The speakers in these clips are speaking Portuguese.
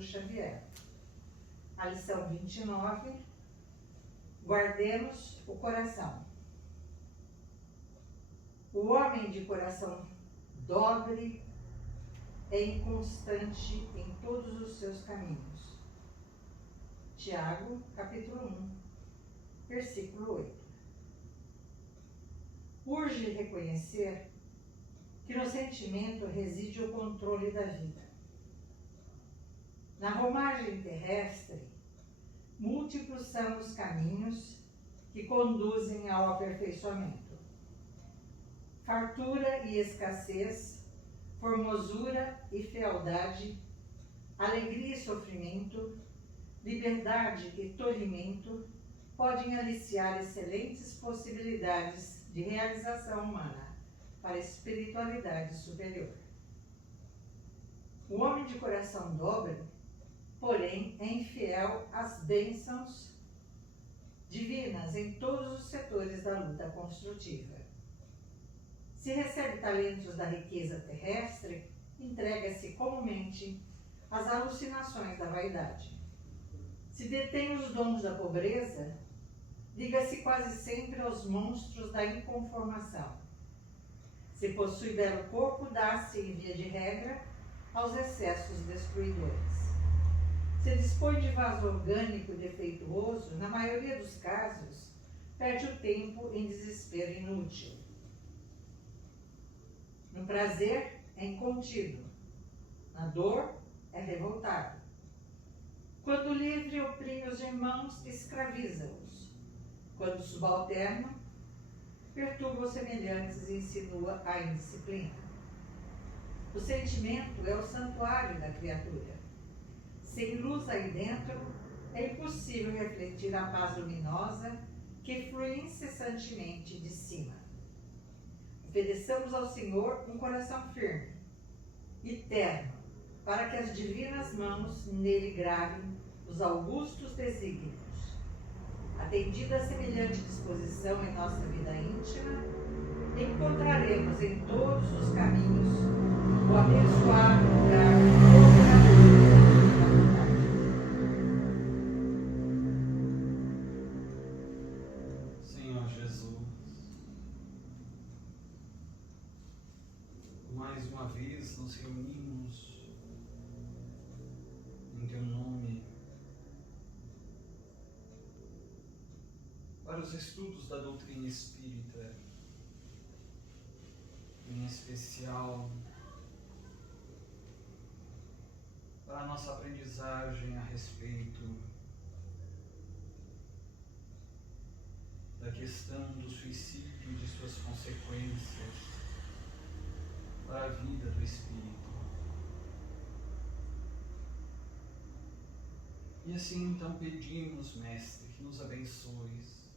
Chico Xavier. A lição 29, guardemos o coração. O homem de coração dobre é inconstante em todos os seus caminhos. Tiago, capítulo 1, versículo 8. Urge reconhecer que no sentimento reside o controle da vida. Na romagem terrestre, múltiplos são os caminhos que conduzem ao aperfeiçoamento. Fartura e escassez, formosura e fealdade, alegria e sofrimento, liberdade e tolimento podem aliciar excelentes possibilidades de realização humana para a espiritualidade superior. O homem de coração dobre, porém, é infiel às bênçãos divinas em todos os setores da luta construtiva. Se recebe talentos da riqueza terrestre, entrega-se comumente às alucinações da vaidade. Se detém os dons da pobreza, liga-se quase sempre aos monstros da inconformação. Se possui belo corpo, dá-se, em via de regra, aos excessos destruidores. Se dispõe de vaso orgânico defeituoso, na maioria dos casos, perde o tempo em desespero inútil. No prazer é incontido, na dor é revoltado. Quando livre, oprime os irmãos, escraviza-os. Quando subalterno, perturba os semelhantes e insinua a indisciplina. O sentimento é o santuário da criatura. Sem luz aí dentro, é impossível refletir a paz luminosa que flui incessantemente de cima. Ofereçamos ao Senhor um coração firme e terno, para que as divinas mãos nele gravem os augustos desígnios. Atendida a semelhante disposição em nossa vida íntima, encontraremos em todos os caminhos o abençoado lugar da humanidade. Senhor Jesus, mais uma vez nos reunimos em Teu nome para os estudos da doutrina espírita, em especial para a nossa aprendizagem a respeito da questão do suicídio e de suas consequências para a vida do espírito. E assim então pedimos, Mestre, que nos abençoes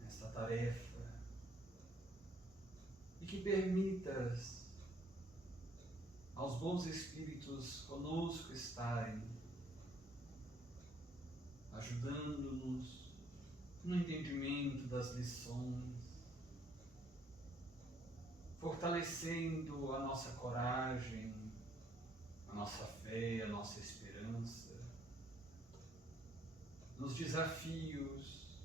nesta tarefa e que permitas aos bons espíritos conosco estarem, ajudando-nos no entendimento das lições, fortalecendo a nossa coragem, a nossa fé, a nossa esperança, nos desafios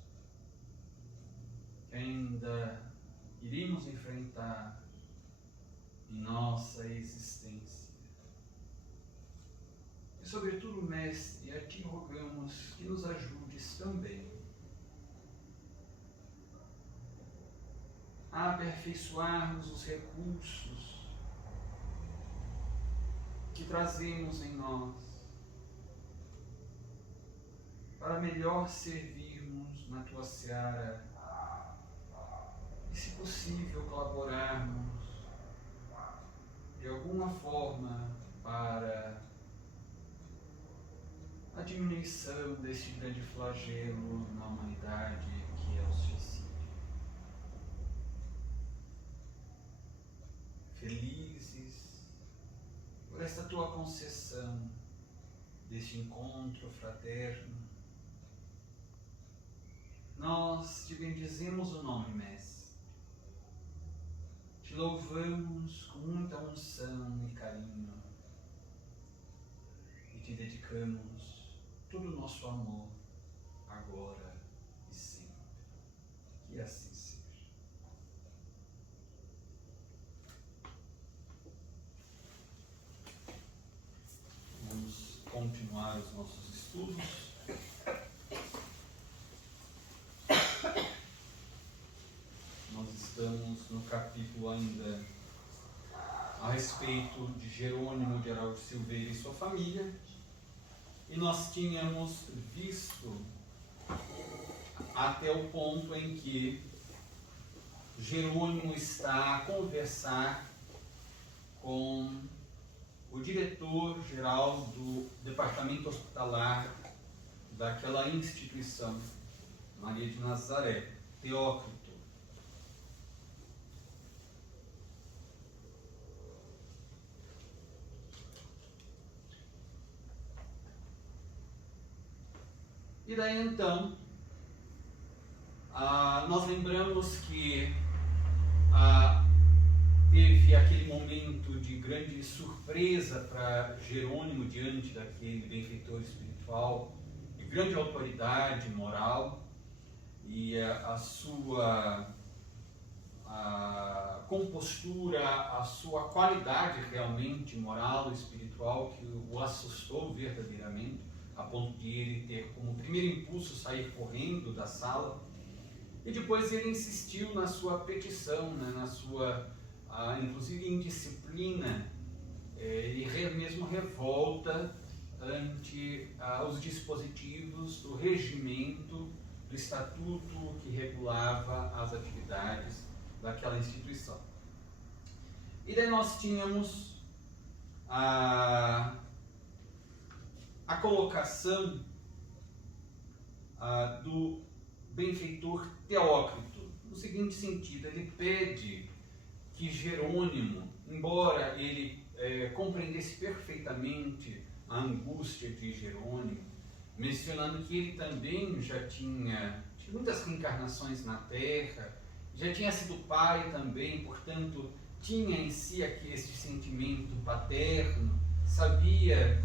que ainda iremos enfrentar em nossa existência. E sobretudo, Mestre, a Ti rogamos que nos ajudes também a aperfeiçoarmos os recursos que trazemos em nós para melhor servirmos na Tua seara e, se possível, colaborarmos de alguma forma para a diminuição deste grande flagelo na humanidade que é o suicídio. Felizes por esta Tua concessão deste encontro fraterno, nós Te bendizemos o nome, Mestre. Te louvamos com muita unção e carinho. e te dedicamos todo o nosso amor, agora e sempre. Que assim seja. Vamos continuar os nossos estudos. Nós estamos no capítulo ainda a respeito de Jerônimo de Araújo Silveira e sua família, e nós tínhamos visto até o ponto em que Jerônimo está a conversar com o diretor-geral do departamento hospitalar daquela instituição, Maria de Nazaré, Teócrito. E daí então, nós lembramos que teve aquele momento de grande surpresa para Jerônimo diante daquele benfeitor espiritual, de grande autoridade moral, e a sua compostura, a sua qualidade realmente moral e espiritual que o assustou verdadeiramente, a ponto de ele ter como primeiro impulso sair correndo da sala. E depois ele insistiu na sua petição, né, na sua, inclusive, indisciplina e mesmo revolta ante os dispositivos do regimento, do estatuto que regulava as atividades daquela instituição. E daí nós tínhamos a colocação do benfeitor Teócrito, no seguinte sentido: ele pede que Jerônimo, embora ele compreendesse perfeitamente a angústia de Jerônimo, mencionando que ele também já tinha muitas reencarnações na Terra, já tinha sido pai também, portanto, tinha em si aqui este sentimento paterno, sabia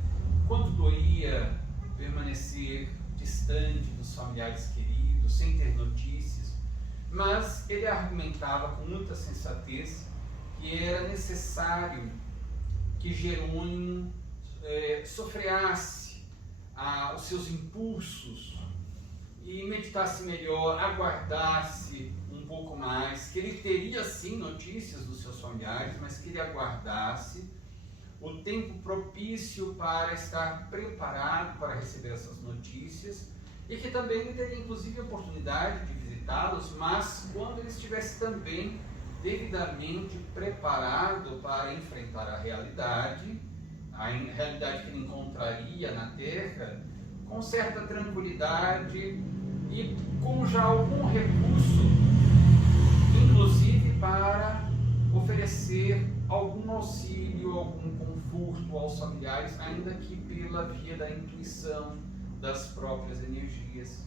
quanto doía permanecer distante dos familiares queridos, sem ter notícias, mas ele argumentava com muita sensatez que era necessário que Jerônimo sofreasse os seus impulsos e meditasse melhor, aguardasse um pouco mais, que ele teria sim notícias dos seus familiares, mas que ele aguardasse o tempo propício para estar preparado para receber essas notícias, e que também ele teria inclusive a oportunidade de visitá-los, mas quando ele estivesse também devidamente preparado para enfrentar a realidade que ele encontraria na Terra, com certa tranquilidade e com já algum recurso, inclusive para oferecer algum auxílio, algum conforto aos familiares, ainda que pela via da intuição, das próprias energias.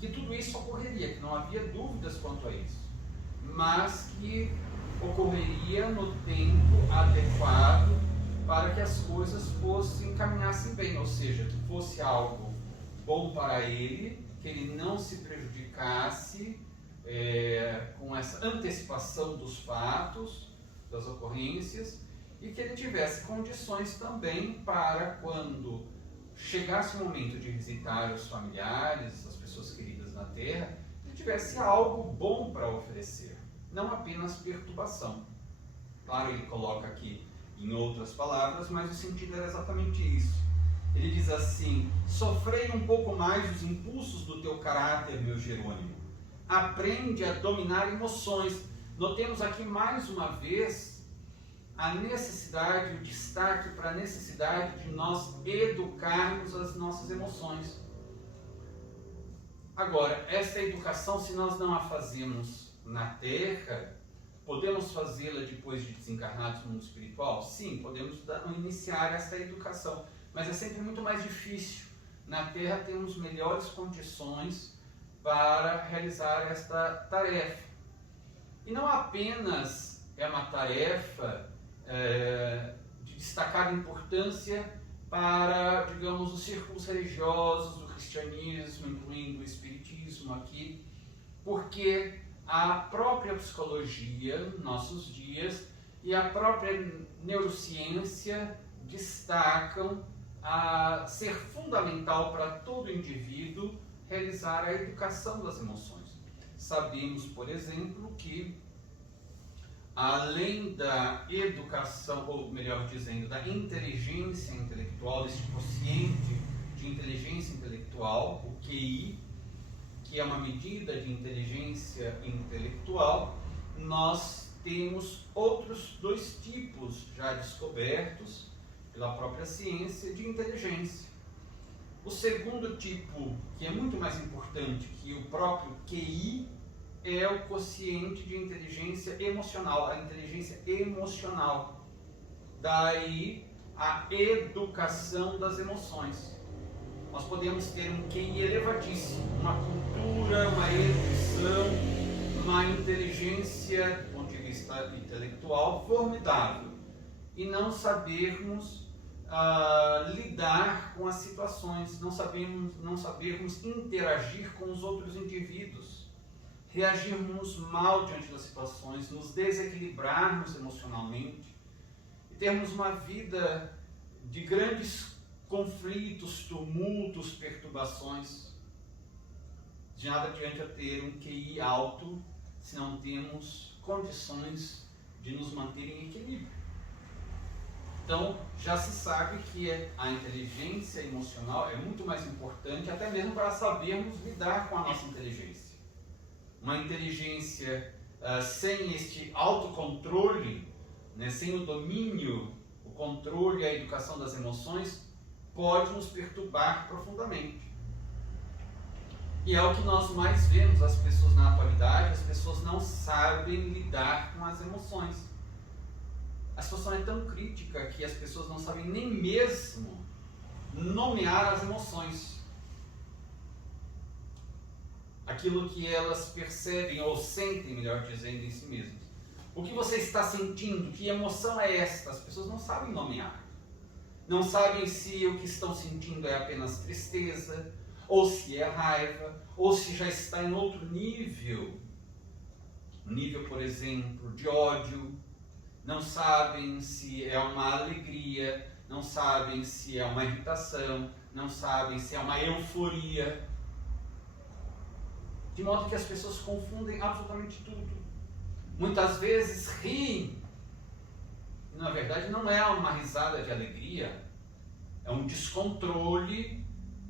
Que tudo isso ocorreria, que não havia dúvidas quanto a isso, mas que ocorreria no tempo adequado para que as coisas caminhassem bem, ou seja, que fosse algo bom para ele, que ele não se prejudicasse com essa antecipação dos fatos, das ocorrências, e que ele tivesse condições também para, quando chegasse o momento de visitar os familiares, as pessoas queridas na Terra, ele tivesse algo bom para oferecer, não apenas perturbação. Claro, ele coloca aqui em outras palavras, mas o sentido era exatamente isso. Ele diz assim: sofrei um pouco mais os impulsos do teu caráter, meu Jerônimo. Aprende a dominar emoções. Notemos aqui mais uma vez a necessidade, o destaque para a necessidade de nós educarmos as nossas emoções. Agora, essa educação, se nós não a fazemos na Terra, podemos fazê-la depois de desencarnados no mundo espiritual? Sim, podemos iniciar essa educação, mas é sempre muito mais difícil. Na Terra temos melhores condições para realizar esta tarefa. E não apenas é uma tarefa de destacada importância para, digamos, os círculos religiosos do cristianismo, incluindo o espiritismo aqui, porque a própria psicologia, nossos dias, e a própria neurociência destacam a ser fundamental para todo indivíduo realizar a educação das emoções. Sabemos, por exemplo, que além da educação, ou melhor dizendo, da inteligência intelectual, desse quociente de inteligência intelectual, o QI, que é uma medida de inteligência intelectual, nós temos outros dois tipos já descobertos pela própria ciência de inteligência. O segundo tipo, que é muito mais importante que o próprio QI, é o quociente de inteligência emocional, a inteligência emocional. Daí a educação das emoções. Nós podemos ter um QI elevadíssimo, uma cultura, uma erudição, uma inteligência, do ponto de vista intelectual, formidável, e não sabermos lidar com as situações, não sabermos interagir com os outros indivíduos, reagirmos mal diante das situações, nos desequilibrarmos emocionalmente e termos uma vida de grandes conflitos, tumultos, perturbações. De nada adianta ter um QI alto se não temos condições de nos manter em equilíbrio. Então, já se sabe que a inteligência emocional é muito mais importante, até mesmo para sabermos lidar com a nossa inteligência. Uma inteligência sem este autocontrole, né, sem o domínio, o controle e a educação das emoções, pode nos perturbar profundamente. E é o que nós mais vemos as pessoas na atualidade, as pessoas não sabem lidar com as emoções. A situação é tão crítica que as pessoas não sabem nem mesmo nomear as emoções. Aquilo que elas percebem ou sentem, melhor dizendo, em si mesmas. O que você está sentindo? Que emoção é esta? As pessoas não sabem nomear. Não sabem se o que estão sentindo é apenas tristeza, ou se é raiva, ou se já está em outro nível. Nível, por exemplo, de ódio. Não sabem se é uma alegria, não sabem se é uma irritação, não sabem se é uma euforia. De modo que as pessoas confundem absolutamente tudo. Muitas vezes riem. E, na verdade, não é uma risada de alegria, é um descontrole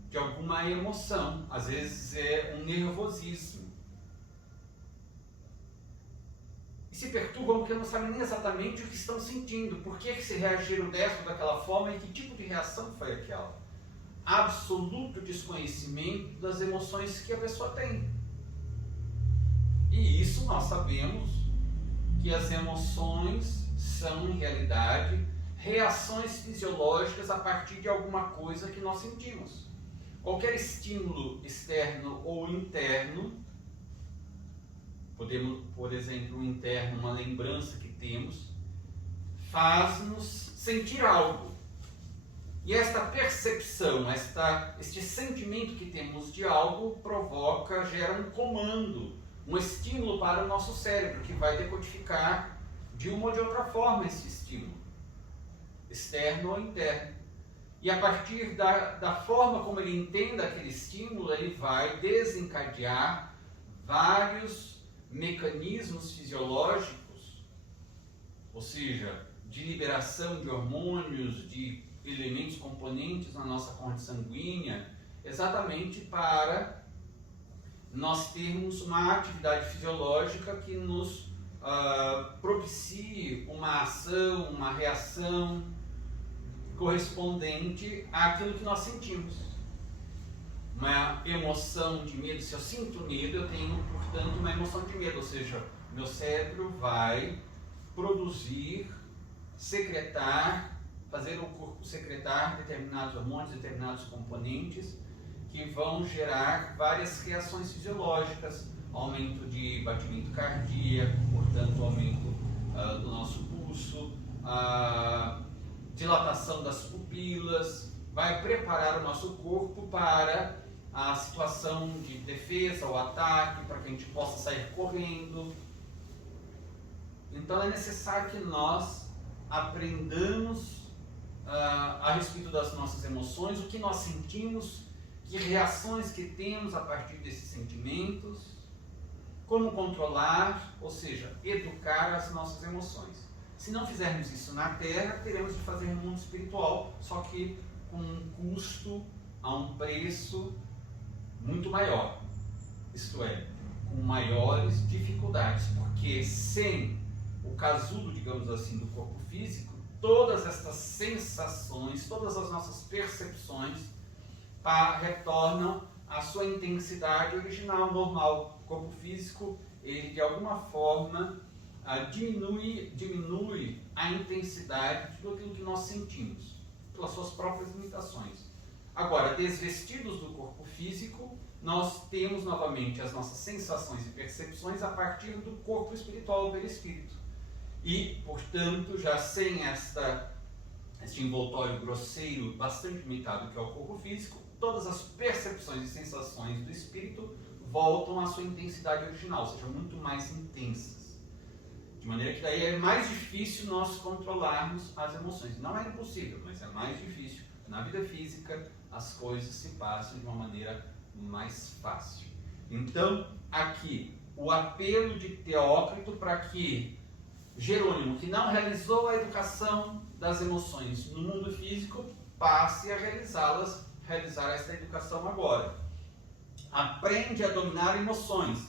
de alguma emoção. Às vezes é um nervosismo. E se perturbam porque não sabem nem exatamente o que estão sentindo, por que se reagiram dessa ou daquela forma e que tipo de reação foi aquela. Absoluto desconhecimento das emoções que a pessoa tem. E isso nós sabemos que as emoções são, em realidade, reações fisiológicas a partir de alguma coisa que nós sentimos. Qualquer estímulo externo ou interno, podemos, por exemplo, o interno, uma lembrança que temos, faz-nos sentir algo. E esta percepção, este sentimento que temos de algo gera um comando, um estímulo para o nosso cérebro, que vai decodificar de uma ou de outra forma esse estímulo, externo ou interno. E a partir da forma como ele entende aquele estímulo, ele vai desencadear vários mecanismos fisiológicos, ou seja, de liberação de hormônios, de elementos componentes na nossa corrente sanguínea, exatamente para nós termos uma atividade fisiológica que nos propicie uma ação, uma reação correspondente àquilo que nós sentimos. Uma emoção de medo, se eu sinto medo, eu tenho, portanto, uma emoção de medo, ou seja, meu cérebro vai produzir, fazer o corpo secretar determinados hormônios, determinados componentes que vão gerar várias reações fisiológicas, aumento de batimento cardíaco, portanto, aumento do nosso pulso, dilatação das pupilas, vai preparar o nosso corpo para a situação de defesa ou ataque, para que a gente possa sair correndo. Então é necessário que nós aprendamos a respeito das nossas emoções, o que nós sentimos, que reações que temos a partir desses sentimentos, como controlar, ou seja, educar as nossas emoções. Se não fizermos isso na Terra, teremos de fazer no mundo espiritual, só que com um custo, a um preço muito maior. Isto é, com maiores dificuldades, porque sem o casulo, digamos assim, do corpo físico, todas estas sensações, todas as nossas percepções retornam à sua intensidade original, normal. O corpo físico, ele de alguma forma diminui a intensidade de tudo que nós sentimos, pelas suas próprias limitações. Agora, desvestidos do corpo físico, nós temos novamente as nossas sensações e percepções a partir do corpo espiritual, do perispírito. E, portanto, já sem este envoltório grosseiro, bastante limitado que é o corpo físico, todas as percepções e sensações do espírito voltam à sua intensidade original, ou seja, muito mais intensas. De maneira que daí é mais difícil nós controlarmos as emoções. Não é impossível, mas é mais difícil. Na vida física, as coisas se passam de uma maneira mais fácil. Então, aqui, o apelo de Teócrito para que Jerônimo, que não realizou a educação das emoções no mundo físico, passe a realizar esta educação agora. Aprende a dominar emoções,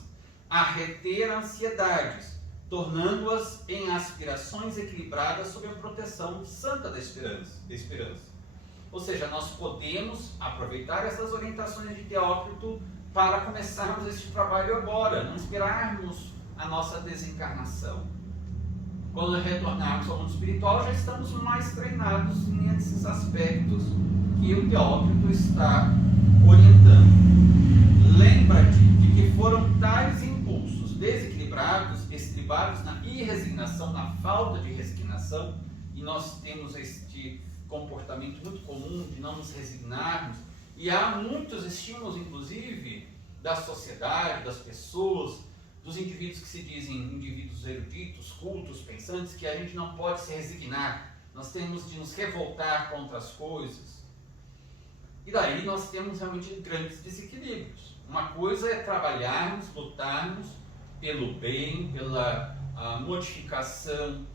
a reter ansiedades, tornando-as em aspirações equilibradas sob a proteção santa da esperança. Ou seja, nós podemos aproveitar essas orientações de Teócrito para começarmos este trabalho agora, não esperarmos a nossa desencarnação. Quando retornarmos ao mundo espiritual, já estamos mais treinados nesses aspectos que o Teócrito está orientando. Lembra-te de que foram tais impulsos desequilibrados, estribados na irresignação, na falta de resignação, e nós temos este comportamento muito comum de não nos resignarmos, e há muitos estímulos, inclusive, da sociedade, das pessoas, dos indivíduos que se dizem indivíduos eruditos, cultos, pensantes, que a gente não pode se resignar, nós temos de nos revoltar contra as coisas. E daí nós temos realmente grandes desequilíbrios. Uma coisa é trabalharmos, lutarmos pelo bem, pela modificação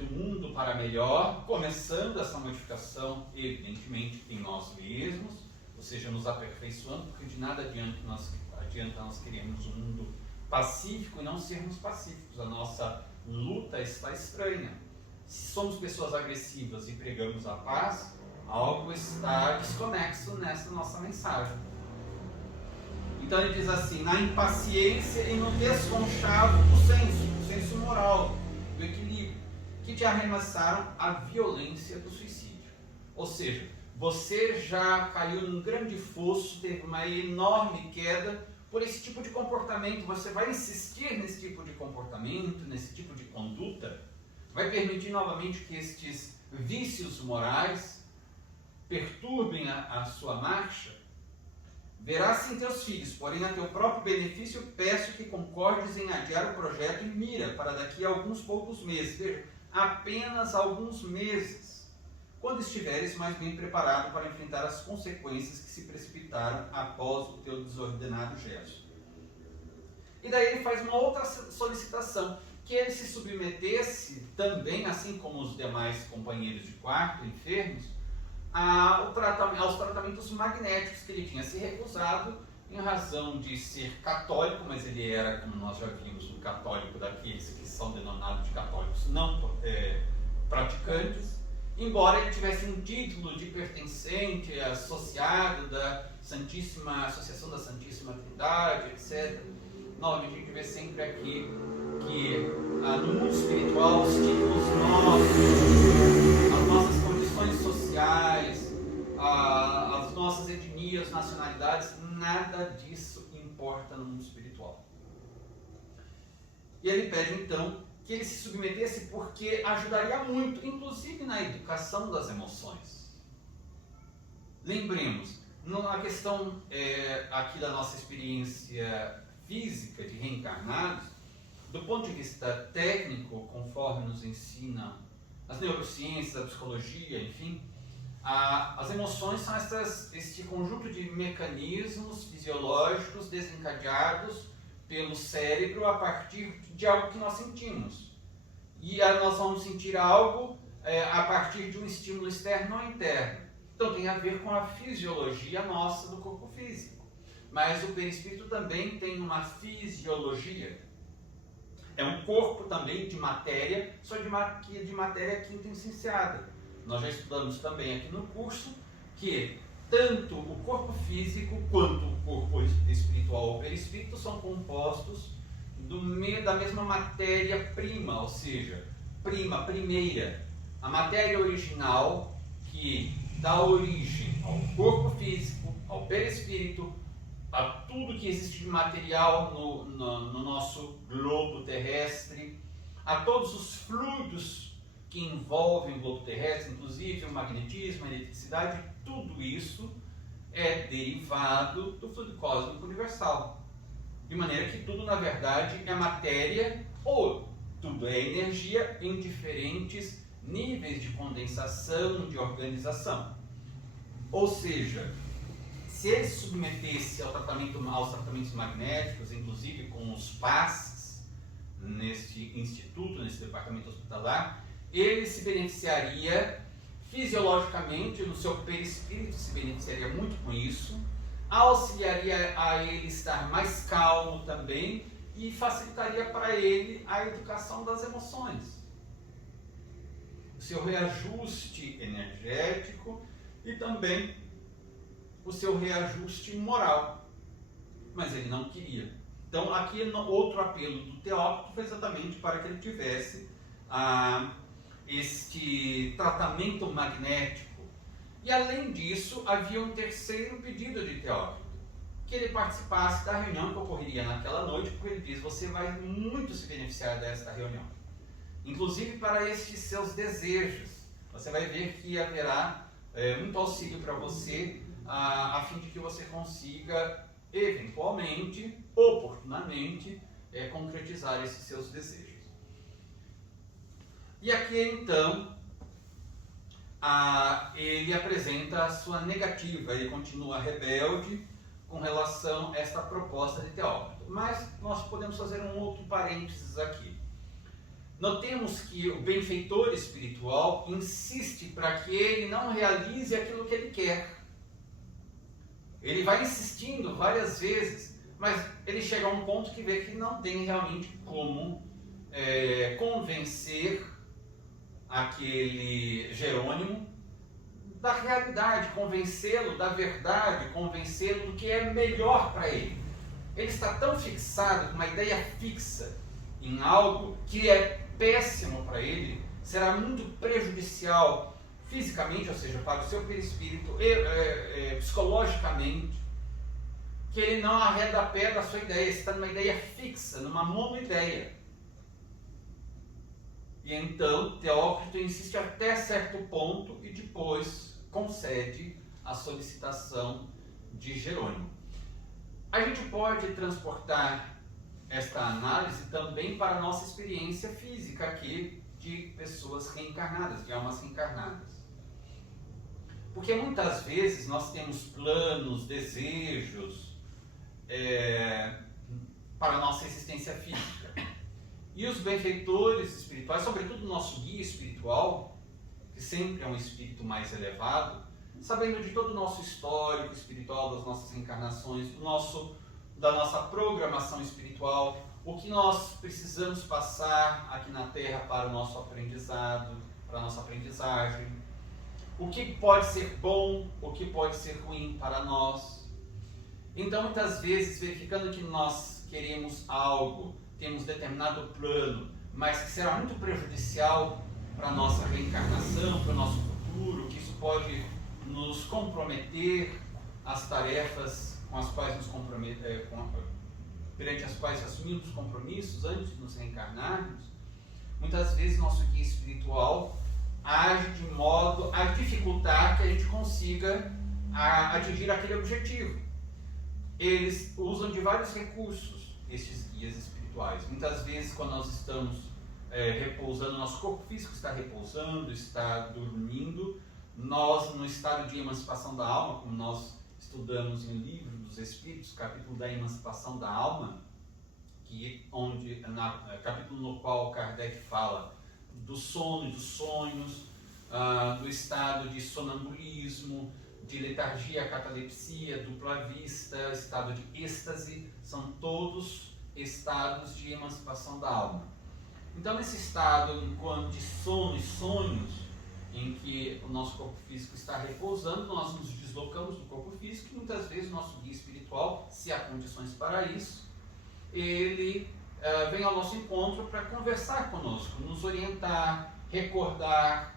do mundo para melhor, começando essa modificação, evidentemente, em nós mesmos, ou seja, nos aperfeiçoando, porque de nada adianta nós queremos um mundo pacífico e não sermos pacíficos. A nossa luta está estranha. Se somos pessoas agressivas e pregamos a paz, algo está desconexo nessa nossa mensagem. Então ele diz assim: na impaciência e no desconchavo do senso moral, do equilíbrio, que te arremessaram à violência do suicídio. Ou seja, você já caiu num grande fosso, teve uma enorme queda por esse tipo de comportamento. Você vai insistir nesse tipo de comportamento, nesse tipo de conduta? Vai permitir novamente que estes vícios morais perturbem a sua marcha? Verás sim teus filhos, porém a teu próprio benefício peço que concordes em adiar o projeto e mira para daqui a alguns poucos meses. Veja, apenas alguns meses, quando estiveres mais bem preparado para enfrentar as consequências que se precipitaram após o teu desordenado gesto. E daí ele faz uma outra solicitação, que ele se submetesse também, assim como os demais companheiros de quarto, enfermos, aos tratamentos magnéticos, que ele tinha se recusado em razão de ser católico, mas ele era, como nós já vimos, um católico daqueles que são denominados de católicos não praticantes, embora ele tivesse um título de pertencente, associado da Associação da Santíssima Trindade, etc. Novamente a gente vê sempre aqui que no mundo espiritual os títulos nossos, as nossas condições sociais, as nossas etnias, nacionalidades, nada disso importa no mundo espiritual. E ele pede então que ele se submetesse, porque ajudaria muito, inclusive na educação das emoções. lembremos, a questão aqui da nossa experiência física de reencarnados, do ponto de vista técnico, conforme nos ensinam as neurociências, a psicologia, enfim, as emoções são este conjunto de mecanismos fisiológicos desencadeados pelo cérebro a partir de algo que nós sentimos. E nós vamos sentir algo a partir de um estímulo externo ou interno. Então tem a ver com a fisiologia nossa do corpo físico. Mas o perispírito também tem uma fisiologia. É um corpo também de matéria, só de matéria quintessenciada. Nós já estudamos também aqui no curso que tanto o corpo físico quanto o corpo espiritual ou perispírito são compostos da mesma matéria-prima, ou seja, primeira. A matéria original que dá origem ao corpo físico, ao perispírito, a tudo que existe de material no nosso globo terrestre, a todos os fluidos que envolvem o globo terrestre, inclusive o magnetismo, a eletricidade, tudo isso é derivado do fluido cósmico universal. De maneira que tudo, na verdade, é matéria ou tudo é energia em diferentes níveis de condensação, de organização. Ou seja, se ele se submetesse aos tratamentos magnéticos, inclusive com os passes, neste instituto, nesse departamento hospitalar, ele se beneficiaria fisiologicamente, no seu perispírito se beneficiaria muito com isso, auxiliaria a ele estar mais calmo também e facilitaria para ele a educação das emoções, o seu reajuste energético e também o seu reajuste moral. Mas ele não queria. Então aqui outro apelo do Teócrito foi exatamente para que ele tivesse este tratamento magnético. E além disso, havia um terceiro pedido de Teócrito, que ele participasse da reunião que ocorreria naquela noite, porque ele diz: você vai muito se beneficiar desta reunião, inclusive para estes seus desejos. Você vai ver que haverá muito auxílio para você, a fim de que você consiga, eventualmente, oportunamente, concretizar esses seus desejos. E aqui, então, ele apresenta a sua negativa, ele continua rebelde com relação a esta proposta de Teócrito. Mas nós podemos fazer um outro parênteses aqui. Notemos que o benfeitor espiritual insiste para que ele não realize aquilo que ele quer. Ele vai insistindo várias vezes, mas ele chega a um ponto que vê que não tem realmente como convencer aquele Jerônimo da realidade, convencê-lo da verdade, convencê-lo do que é melhor para ele. Ele está tão fixado, com uma ideia fixa em algo que é péssimo para ele, será muito prejudicial fisicamente, ou seja, para o seu perispírito, psicologicamente, que ele não arreda pé da sua ideia, está numa ideia fixa, numa monoideia. E então Teócrito insiste até certo ponto e depois concede a solicitação de Jerônimo. A gente pode transportar esta análise também para a nossa experiência física aqui de pessoas reencarnadas, de almas reencarnadas. Porque muitas vezes nós temos planos, desejos para a nossa existência física. E os benfeitores espirituais, sobretudo o nosso guia espiritual, que sempre é um espírito mais elevado, sabendo de todo o nosso histórico espiritual, das nossas reencarnações, da nossa programação espiritual, o que nós precisamos passar aqui na Terra para o nosso aprendizado, para a nossa aprendizagem, o que pode ser bom, o que pode ser ruim para nós. Então, muitas vezes, verificando que nós queremos algo, temos determinado plano, mas que será muito prejudicial para a nossa reencarnação, para o nosso futuro, que isso pode nos comprometer as tarefas com as quais perante as quais assumimos compromissos antes de nos reencarnarmos. Muitas vezes nosso guia espiritual age de modo a dificultar que a gente consiga a atingir aquele objetivo. Eles usam de vários recursos, estes guias espirituais. Muitas vezes, quando nós estamos repousando, nosso corpo físico está repousando, está dormindo, nós, no estado de emancipação da alma, como nós estudamos em Livro dos Espíritos, capítulo da emancipação da alma, capítulo no qual Kardec fala do sono e dos sonhos, do estado de sonambulismo, de letargia, catalepsia, dupla vista, estado de êxtase, são todos estados de emancipação da alma. Então, nesse estado de sono e sonhos, em que o nosso corpo físico está repousando, nós nos deslocamos do corpo físico e muitas vezes o nosso guia espiritual, se há condições para isso, ele vem ao nosso encontro para conversar conosco, nos orientar, recordarmos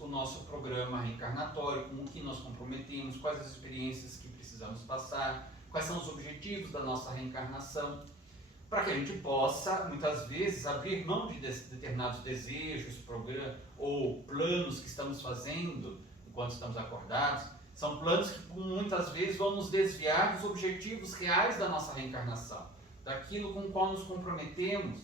o nosso programa reencarnatório, com o que nós comprometemos, quais as experiências que precisamos passar, quais são os objetivos da nossa reencarnação, para que a gente possa, muitas vezes, abrir mão de determinados desejos, ou planos que estamos fazendo enquanto estamos acordados. São planos que muitas vezes vão nos desviar dos objetivos reais da nossa reencarnação, daquilo com o qual nos comprometemos.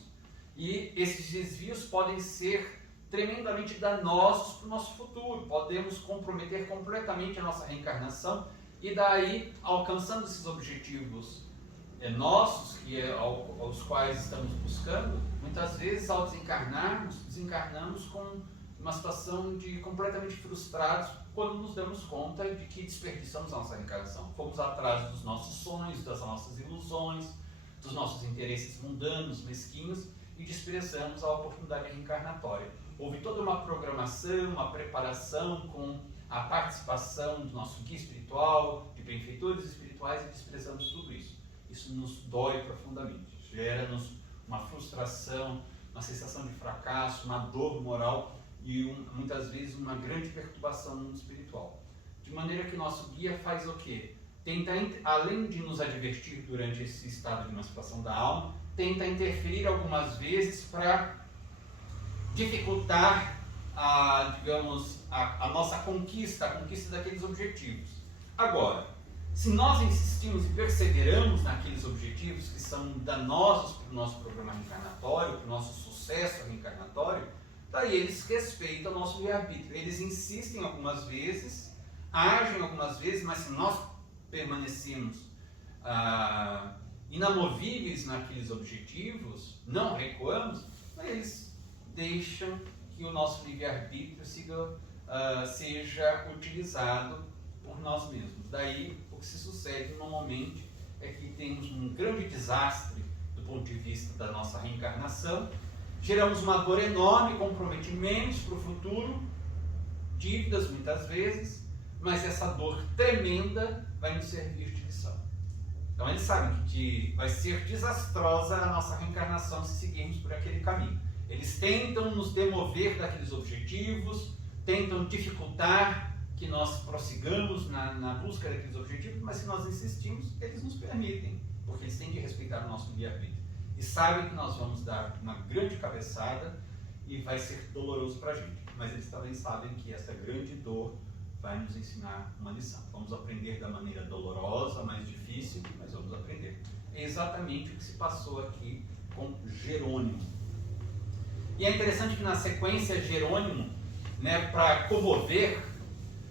E esses desvios podem ser tremendamente danosos para o nosso futuro. Podemos comprometer completamente a nossa reencarnação e daí, alcançando esses objetivos nossos, aos quais estamos buscando, muitas vezes ao desencarnamos com uma situação de completamente frustrados quando nos damos conta de que desperdiçamos a nossa reencarnação. Fomos atrás dos nossos sonhos, das nossas ilusões, dos nossos interesses mundanos, mesquinhos, e desprezamos a oportunidade reencarnatória. Houve toda uma programação, uma preparação com a participação do nosso guia espiritual, de benfeitores espirituais, e desprezamos tudo isso. Isso nos dói profundamente, gera-nos uma frustração, uma sensação de fracasso, uma dor moral e muitas vezes uma grande perturbação no mundo espiritual. De maneira que nosso guia faz o quê? Tenta, além de nos advertir durante esse estado de emancipação da alma, tenta interferir algumas vezes para dificultar a nossa conquista, a conquista daqueles objetivos. Agora, se nós insistimos e perseveramos naqueles objetivos que são danosos para o nosso programa reencarnatório, para o nosso sucesso reencarnatório, daí eles respeitam o nosso livre-arbítrio. Eles insistem algumas vezes, agem algumas vezes, mas se nós permanecemos inamovíveis naqueles objetivos, não recuamos, eles deixam que o nosso livre-arbítrio seja utilizado por nós mesmos. Daí, o que se sucede normalmente é que temos um grande desastre do ponto de vista da nossa reencarnação, geramos uma dor enorme, comprometimentos para o futuro, dívidas muitas vezes, mas essa dor tremenda vai nos servir de lição. Então eles sabem que vai ser desastrosa a nossa reencarnação se seguirmos por aquele caminho. Eles tentam nos demover daqueles objetivos, tentam dificultar que nós prossigamos na busca daqueles objetivos, mas se nós insistimos, eles nos permitem, porque eles têm de respeitar o nosso livre-arbítrio. E sabem que nós vamos dar uma grande cabeçada e vai ser doloroso para a gente. Mas eles também sabem que essa grande dor vai nos ensinar uma lição. Vamos aprender da maneira dolorosa, mais difícil, mas vamos aprender. É exatamente o que se passou aqui com Jerônimo. E é interessante que na sequência Jerônimo, para comover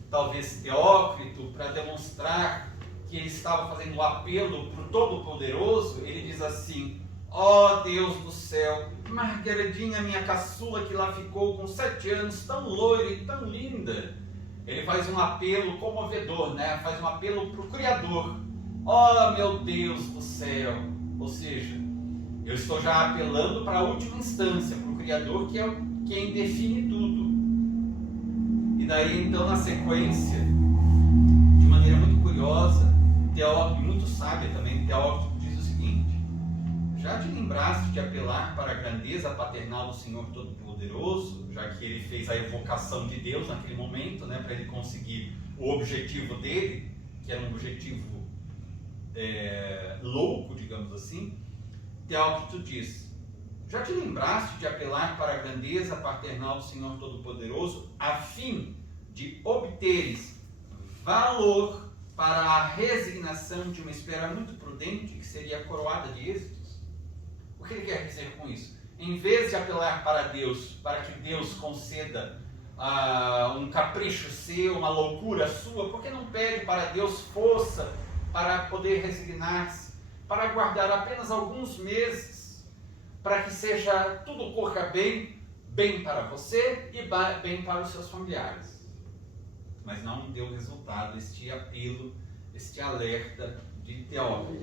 talvez Teócrito, para demonstrar que ele estava fazendo um apelo para o Todo-Poderoso, ele diz assim: ó Deus do céu, Margaredinha, minha caçula, que lá ficou com 7 anos, tão loira e tão linda. Ele faz um apelo comovedor, faz um apelo para o Criador. Ó meu Deus do céu. Ou seja, eu estou já apelando para a última instância, para o Criador, que é quem define tudo. E daí, então, na sequência, de maneira muito curiosa, Teócrito, muito sábia também, Teócrito diz o seguinte: já te lembraste de apelar para a grandeza paternal do Senhor Todo-Poderoso, já que ele fez a evocação de Deus naquele momento, para ele conseguir o objetivo dele, que era um objetivo louco, digamos assim. Teócrito diz: já te lembraste de apelar para a grandeza paternal do Senhor Todo-Poderoso, a fim de obteres valor para a resignação de uma espera muito prudente, que seria a coroada de êxitos. O que ele quer dizer com isso? Em vez de apelar para Deus, para que Deus conceda um capricho seu, uma loucura sua, por que não pede para Deus força para poder resignar-se, para aguardar apenas alguns meses, para que seja tudo corra bem para você e bem para os seus familiares? Mas não deu resultado este apelo, este alerta de Teófilo.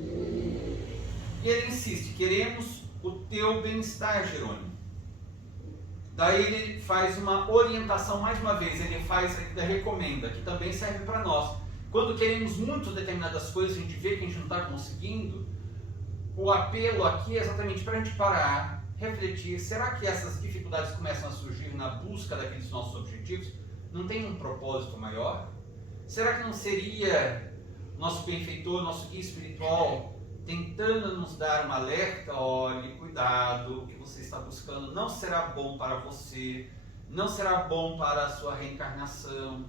E ele insiste: queremos o teu bem-estar, Jerônimo. Daí ele faz uma orientação, mais uma vez, ele recomenda, que também serve para nós. Quando queremos muito determinadas coisas, a gente vê que a gente não está conseguindo, o apelo aqui é exatamente para a gente parar, refletir: será que essas dificuldades começam a surgir na busca daqueles nossos objetivos? Não tem um propósito maior? Será que não seria nosso benfeitor, nosso guia espiritual, tentando nos dar um alerta? Olhe, cuidado, o que você está buscando não será bom para você, não será bom para a sua reencarnação.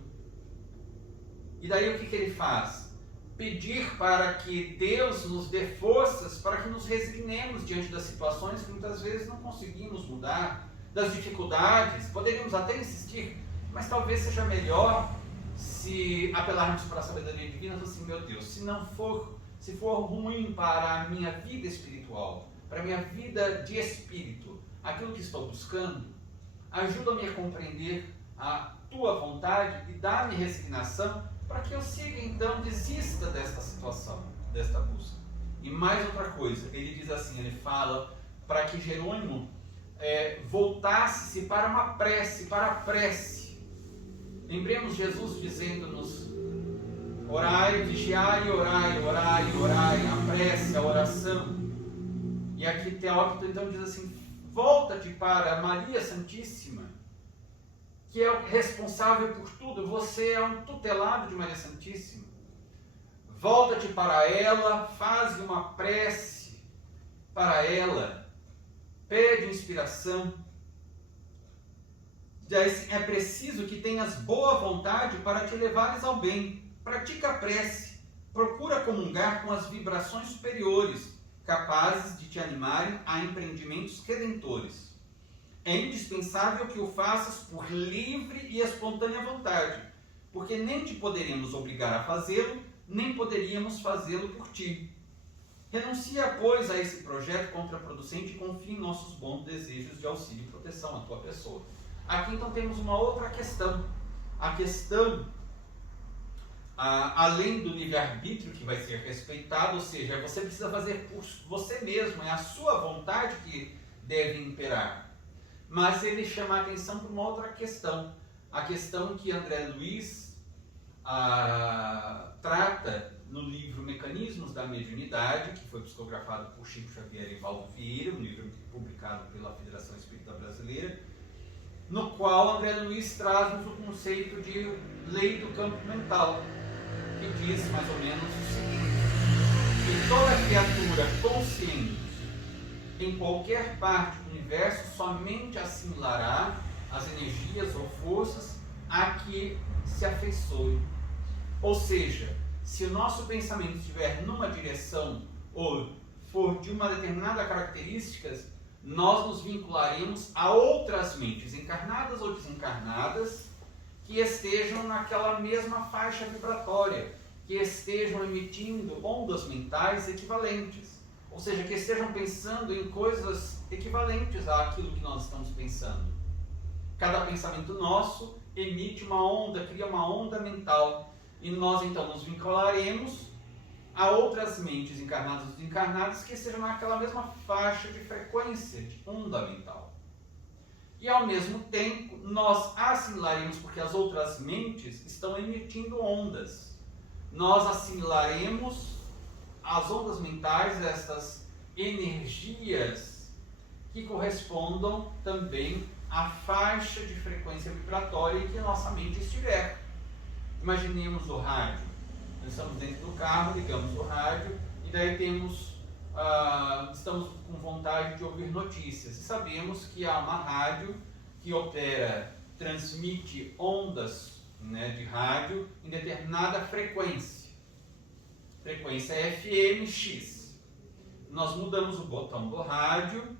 E daí o que ele faz? Pedir para que Deus nos dê forças para que nos resignemos diante das situações que muitas vezes não conseguimos mudar, das dificuldades. Poderíamos até insistir, mas talvez seja melhor se apelarmos para a sabedoria divina, assim: meu Deus, se for ruim para a minha vida espiritual, para a minha vida de espírito, aquilo que estou buscando, ajuda-me a compreender a tua vontade e dá-me resignação para que eu siga, então, desista desta situação, desta busca. E mais outra coisa, ele diz assim, ele fala para que Jerônimo voltasse-se para uma prece, para a prece. Lembremos Jesus dizendo-nos: orai, vigiai, orai, orai, orai, a prece, a oração. E aqui Teófilo então diz assim: volta-te para Maria Santíssima, que é o responsável por tudo. Você é um tutelado de Maria Santíssima. Volta-te para ela, faz uma prece para ela, pede inspiração. É preciso que tenhas boa vontade para te levares ao bem. Pratica a prece, procura comungar com as vibrações superiores, capazes de te animarem a empreendimentos redentores. É indispensável que o faças por livre e espontânea vontade, porque nem te poderíamos obrigar a fazê-lo, nem poderíamos fazê-lo por ti. Renuncia, pois, a esse projeto contraproducente e confia em nossos bons desejos de auxílio e proteção à tua pessoa. Aqui então temos uma outra questão. A questão, além do livre-arbítrio que vai ser respeitado, ou seja, você precisa fazer por você mesmo, é a sua vontade que deve imperar. Mas ele chama a atenção para uma outra questão, a questão que André Luiz trata no livro Mecanismos da Mediunidade, que foi psicografado por Chico Xavier e Valdo Vieira, um livro publicado pela Federação Espírita Brasileira, no qual André Luiz traz-nos o conceito de lei do campo mental, que diz mais ou menos o seguinte: que toda criatura consciente em qualquer parte do universo somente assimilará as energias ou forças a que se afeiçoe. Ou seja, se o nosso pensamento estiver numa direção ou for de uma determinada característica, nós nos vincularemos a outras mentes, encarnadas ou desencarnadas, que estejam naquela mesma faixa vibratória, que estejam emitindo ondas mentais equivalentes. Ou seja, que estejam pensando em coisas equivalentes àquilo que nós estamos pensando. Cada pensamento nosso emite uma onda, cria uma onda mental. E nós então nos vincularemos a outras mentes encarnadas e desencarnadas que estejam naquela mesma faixa de frequência, de onda mental. E ao mesmo tempo, nós assimilaremos, porque as outras mentes estão emitindo ondas. Nós assimilaremos as ondas mentais, essas energias que correspondam também à faixa de frequência vibratória em que nossa mente estiver. Imaginemos o rádio. Nós estamos dentro do carro, ligamos o rádio e daí estamos com vontade de ouvir notícias. E sabemos que há uma rádio que transmite ondas né, de rádio em determinada frequência. Frequência FMX. Nós mudamos o botão do rádio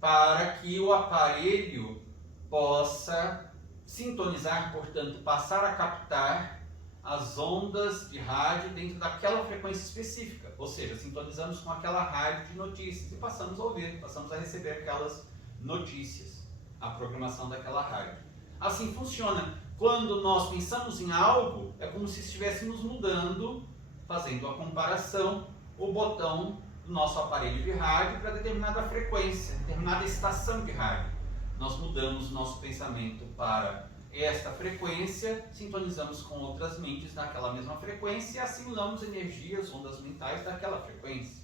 para que o aparelho possa sintonizar, portanto, passar a captar as ondas de rádio dentro daquela frequência específica. Ou seja, sintonizamos com aquela rádio de notícias e passamos a ouvir, passamos a receber aquelas notícias, a programação daquela rádio. Assim funciona. Quando nós pensamos em algo, é como se estivéssemos mudando, fazendo a comparação, o botão do nosso aparelho de rádio para determinada frequência, determinada estação de rádio. Nós mudamos o nosso pensamento para esta frequência, sintonizamos com outras mentes naquela mesma frequência e assimilamos energias, ondas mentais daquela frequência.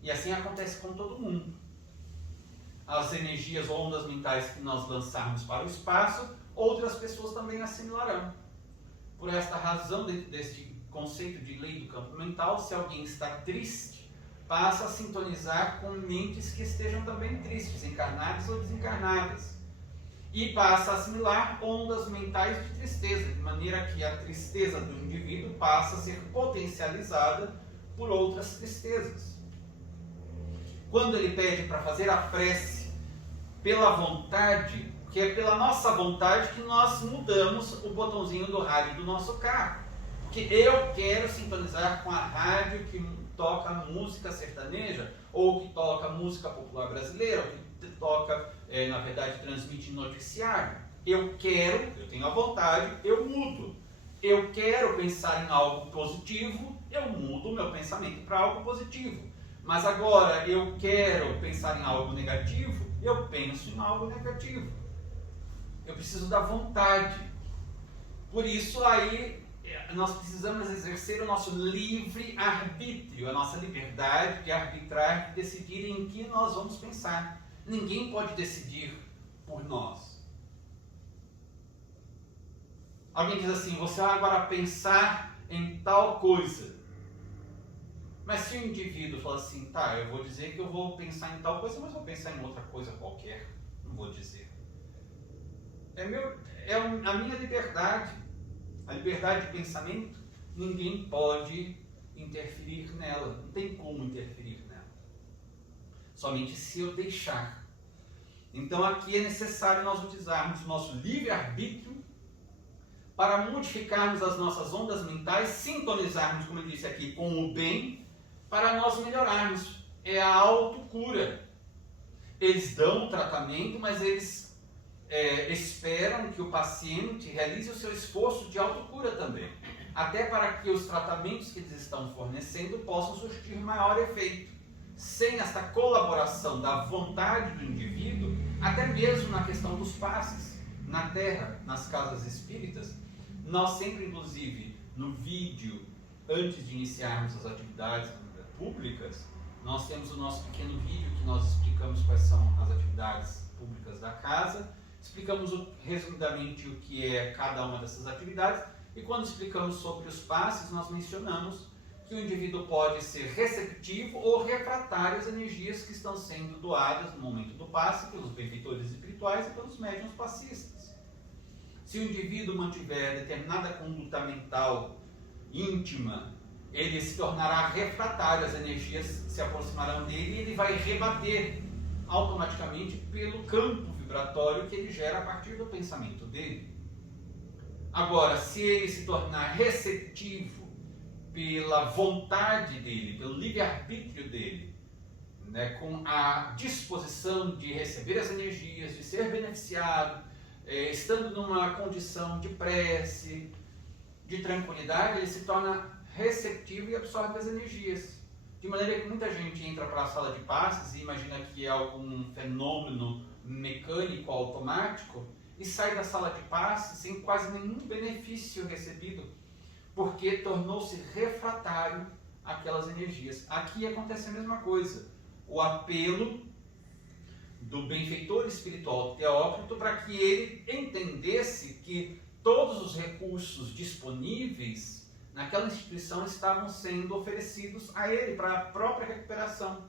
E assim acontece com todo mundo. As energias ou ondas mentais que nós lançarmos para o espaço, outras pessoas também assimilarão. Por esta razão, dentro deste conceito de lei do campo mental, se alguém está triste, passa a sintonizar com mentes que estejam também tristes, encarnadas ou desencarnadas. E passa a assimilar ondas mentais de tristeza, de maneira que a tristeza do indivíduo passa a ser potencializada por outras tristezas. Quando ele pede para fazer a prece pela vontade, porque é pela nossa vontade que nós mudamos o botãozinho do rádio do nosso carro. Porque eu quero sintonizar com a rádio que toca música sertaneja, ou que toca música popular brasileira, ou que toca, na verdade, transmite noticiário. Eu quero, eu tenho a vontade, eu mudo. Eu quero pensar em algo positivo, eu mudo o meu pensamento para algo positivo. Mas agora eu quero pensar em algo negativo, eu penso em algo negativo. Eu preciso da vontade. Por isso aí nós precisamos exercer o nosso livre-arbítrio, a nossa liberdade de arbitrar, de decidir em que nós vamos pensar. Ninguém pode decidir por nós. Alguém diz assim, você vai agora pensar em tal coisa. Mas se o indivíduo fala assim, tá, eu vou dizer que eu vou pensar em tal coisa, mas vou pensar em outra coisa qualquer, não vou dizer. É a minha liberdade. A liberdade de pensamento, ninguém pode interferir nela, não tem como interferir nela. Somente se eu deixar. Então aqui é necessário nós utilizarmos o nosso livre-arbítrio para modificarmos as nossas ondas mentais, sintonizarmos, como eu disse aqui, com o bem, para nós melhorarmos. É a autocura. Eles dão o tratamento, mas eles esperam que o paciente realize o seu esforço de autocura também, até para que os tratamentos que eles estão fornecendo possam surtir maior efeito. Sem esta colaboração da vontade do indivíduo, até mesmo na questão dos passes, na Terra, nas casas espíritas, nós sempre, inclusive, no vídeo, antes de iniciarmos as atividades públicas, nós temos o nosso pequeno vídeo que nós explicamos quais são as atividades públicas da casa, explicamos resumidamente o que é cada uma dessas atividades e quando explicamos sobre os passes, nós mencionamos que o indivíduo pode ser receptivo ou refratário às energias que estão sendo doadas no momento do passe pelos benfeitores espirituais e pelos médiuns passistas. Se o indivíduo mantiver determinada conduta mental íntima, ele se tornará refratário, as energias se aproximarão dele e ele vai rebater automaticamente pelo campo vibratório que ele gera a partir do pensamento dele. Agora, se ele se tornar receptivo pela vontade dele, pelo livre-arbítrio dele, né, com a disposição de receber as energias, de ser beneficiado, estando numa condição de prece, de tranquilidade, ele se torna receptivo e absorve as energias. De maneira que muita gente entra para a sala de passes e imagina que é algum fenômeno mecânico, automático, e sai da sala de passes sem quase nenhum benefício recebido, porque tornou-se refratário àquelas energias. Aqui acontece a mesma coisa. O apelo do benfeitor espiritual Teócrito para que ele entendesse que todos os recursos disponíveis naquela instituição estavam sendo oferecidos a ele para a própria recuperação,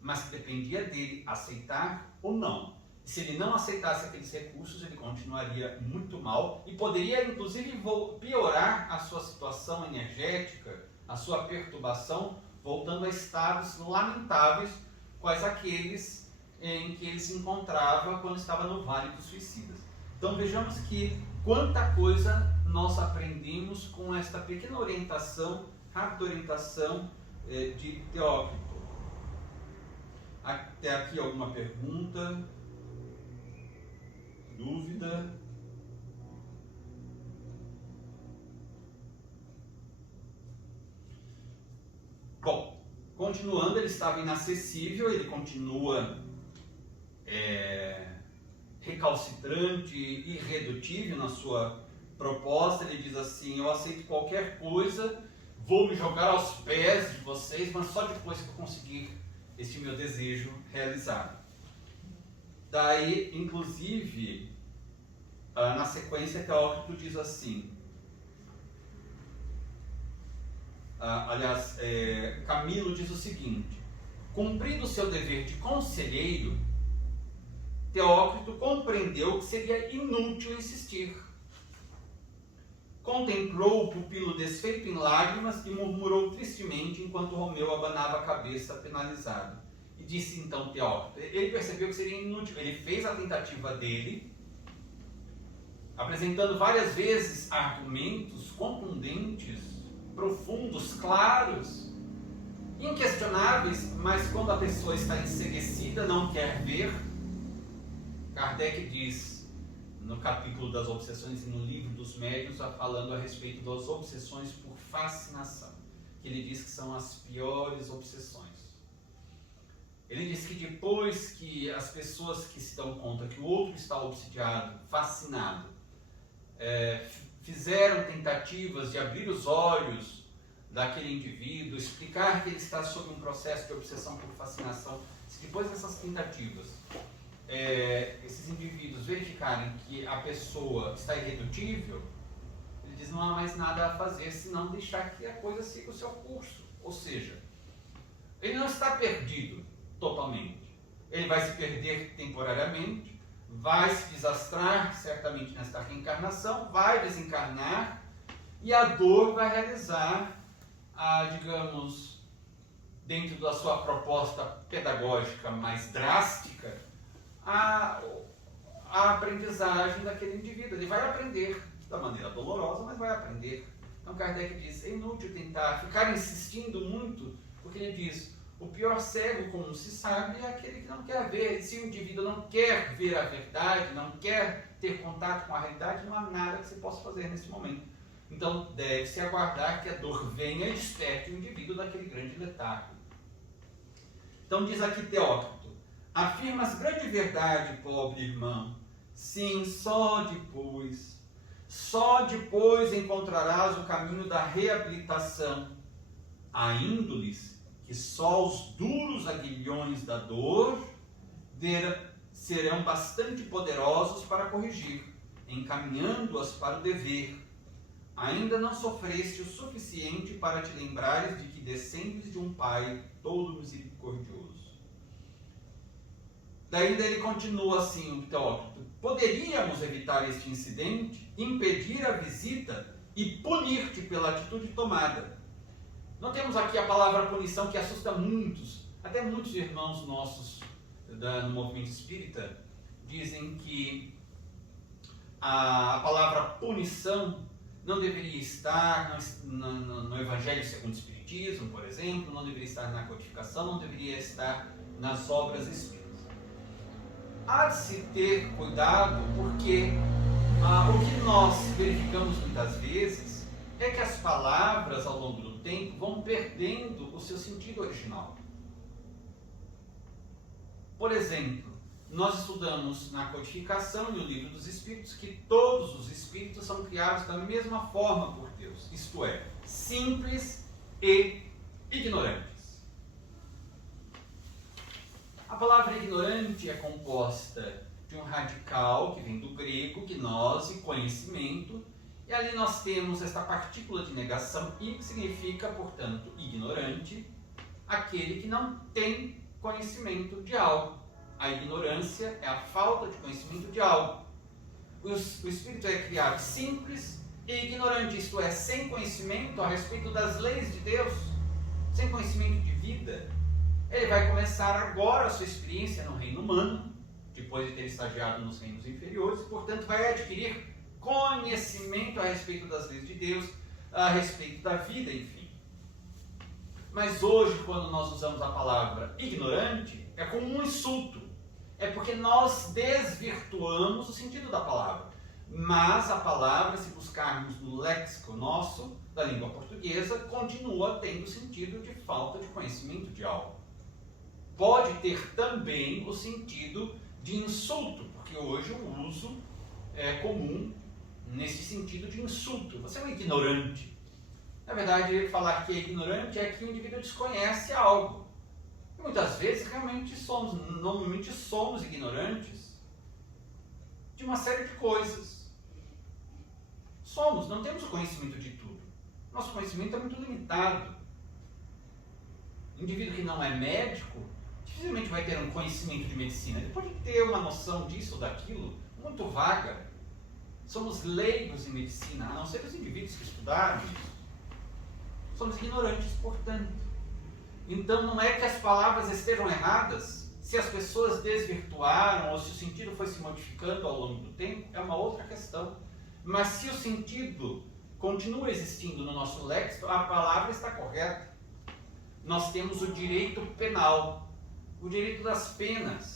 mas que dependia dele aceitar ou não. Se ele não aceitasse aqueles recursos, ele continuaria muito mal e poderia, inclusive, piorar a sua situação energética, a sua perturbação, voltando a estados lamentáveis, quais aqueles em que ele se encontrava quando estava no Vale dos Suicidas. Então vejamos que quanta coisa nós aprendemos com esta pequena orientação, rápida orientação de Teócrito. Até aqui alguma pergunta? Dúvida? Bom, continuando, ele estava inacessível, ele continua recalcitrante, irredutível na sua proposta. Ele diz assim: eu aceito qualquer coisa, vou me jogar aos pés de vocês, mas só depois que eu conseguir este meu desejo realizado. Daí, inclusive, na sequência, Teócrito diz assim, Camilo diz o seguinte: cumprido o seu dever de conselheiro, Teócrito compreendeu que seria inútil insistir. Contemplou o pupilo desfeito em lágrimas e murmurou tristemente enquanto Romeu abanava a cabeça penalizado. E disse então Teócrito, ele percebeu que seria inútil, ele fez a tentativa dele, apresentando várias vezes argumentos contundentes, profundos, claros, inquestionáveis, mas quando a pessoa está enseguecida, não quer ver. Kardec diz no capítulo das obsessões e no livro dos médiuns, falando a respeito das obsessões por fascinação, que ele diz que são as piores obsessões. Ele diz que depois que as pessoas que se dão conta que o outro está obsidiado, fascinado, fizeram tentativas de abrir os olhos daquele indivíduo, explicar que ele está sob um processo de obsessão por fascinação, se depois dessas tentativas esses indivíduos verificarem que a pessoa está irredutível, ele diz: não há mais nada a fazer senão deixar que a coisa siga o seu curso. Ou seja, ele não está perdido totalmente. Ele vai se perder temporariamente, vai se desastrar certamente nesta reencarnação, vai desencarnar e a dor vai realizar digamos, dentro da sua proposta pedagógica mais drástica, a aprendizagem daquele indivíduo. Ele vai aprender da maneira dolorosa, mas vai aprender. Então Kardec diz: é inútil tentar ficar insistindo muito, porque ele diz: o pior cego, como se sabe, é aquele que não quer ver. Se o indivíduo não quer ver a verdade, não quer ter contato com a realidade, não há nada que se possa fazer nesse momento. Então deve-se aguardar que a dor venha e desperte o indivíduo daquele grande letargo. Então diz aqui Teócrito: afirmas grande verdade, pobre irmão. Sim, só depois encontrarás o caminho da reabilitação. Há índoles que só os duros aguilhões da dor serão bastante poderosos para corrigir, encaminhando-as para o dever. Ainda não sofreste o suficiente para te lembrares de que descendes de um Pai todo misericordioso. Daí ele continua assim, o Teócrito: poderíamos evitar este incidente, impedir a visita e punir-te pela atitude tomada. Não temos aqui a palavra punição, que assusta muitos, até muitos irmãos nossos no movimento espírita dizem que a palavra punição não deveria estar no Evangelho segundo o Espiritismo, por exemplo, não deveria estar na codificação, não deveria estar nas obras espíritas. Há de se ter cuidado, porque o que nós verificamos muitas vezes é que as palavras ao longo do tempo vão perdendo o seu sentido original. Por exemplo, nós estudamos na codificação e no livro dos Espíritos que todos os Espíritos são criados da mesma forma por Deus, isto é, simples e ignorantes. A palavra ignorante é composta de um radical que vem do grego, gnose, conhecimento, e ali nós temos esta partícula de negação, i, que significa, portanto, ignorante, aquele que não tem conhecimento de algo. A ignorância é a falta de conhecimento de algo. O espírito é criado simples e ignorante, isto é, sem conhecimento a respeito das leis de Deus, sem conhecimento de vida. Ele vai começar agora a sua experiência no reino humano, depois de ter estagiado nos reinos inferiores, e, portanto, vai adquirir conhecimento a respeito das leis de Deus, a respeito da vida, enfim. Mas hoje, quando nós usamos a palavra ignorante, é como um insulto. É porque nós desvirtuamos o sentido da palavra. Mas a palavra, se buscarmos no léxico nosso, da língua portuguesa, continua tendo sentido de falta de conhecimento de algo. Pode ter também o sentido de insulto, porque hoje o uso é comum nesse sentido de insulto. Você é um ignorante. Na verdade, falar que é ignorante é que o indivíduo desconhece algo. E muitas vezes normalmente somos ignorantes de uma série de coisas. Não temos o conhecimento de tudo. Nosso conhecimento é muito limitado. O indivíduo que não é médico dificilmente vai ter um conhecimento de medicina. Ele pode ter uma noção disso ou daquilo, muito vaga. Somos leigos em medicina, a não ser os indivíduos que estudaram isso. Somos ignorantes, portanto. Então não é que as palavras estejam erradas, se as pessoas desvirtuaram ou se o sentido foi se modificando ao longo do tempo, é uma outra questão. Mas se o sentido continua existindo no nosso léxico, a palavra está correta. Nós temos o direito penal, o direito das penas.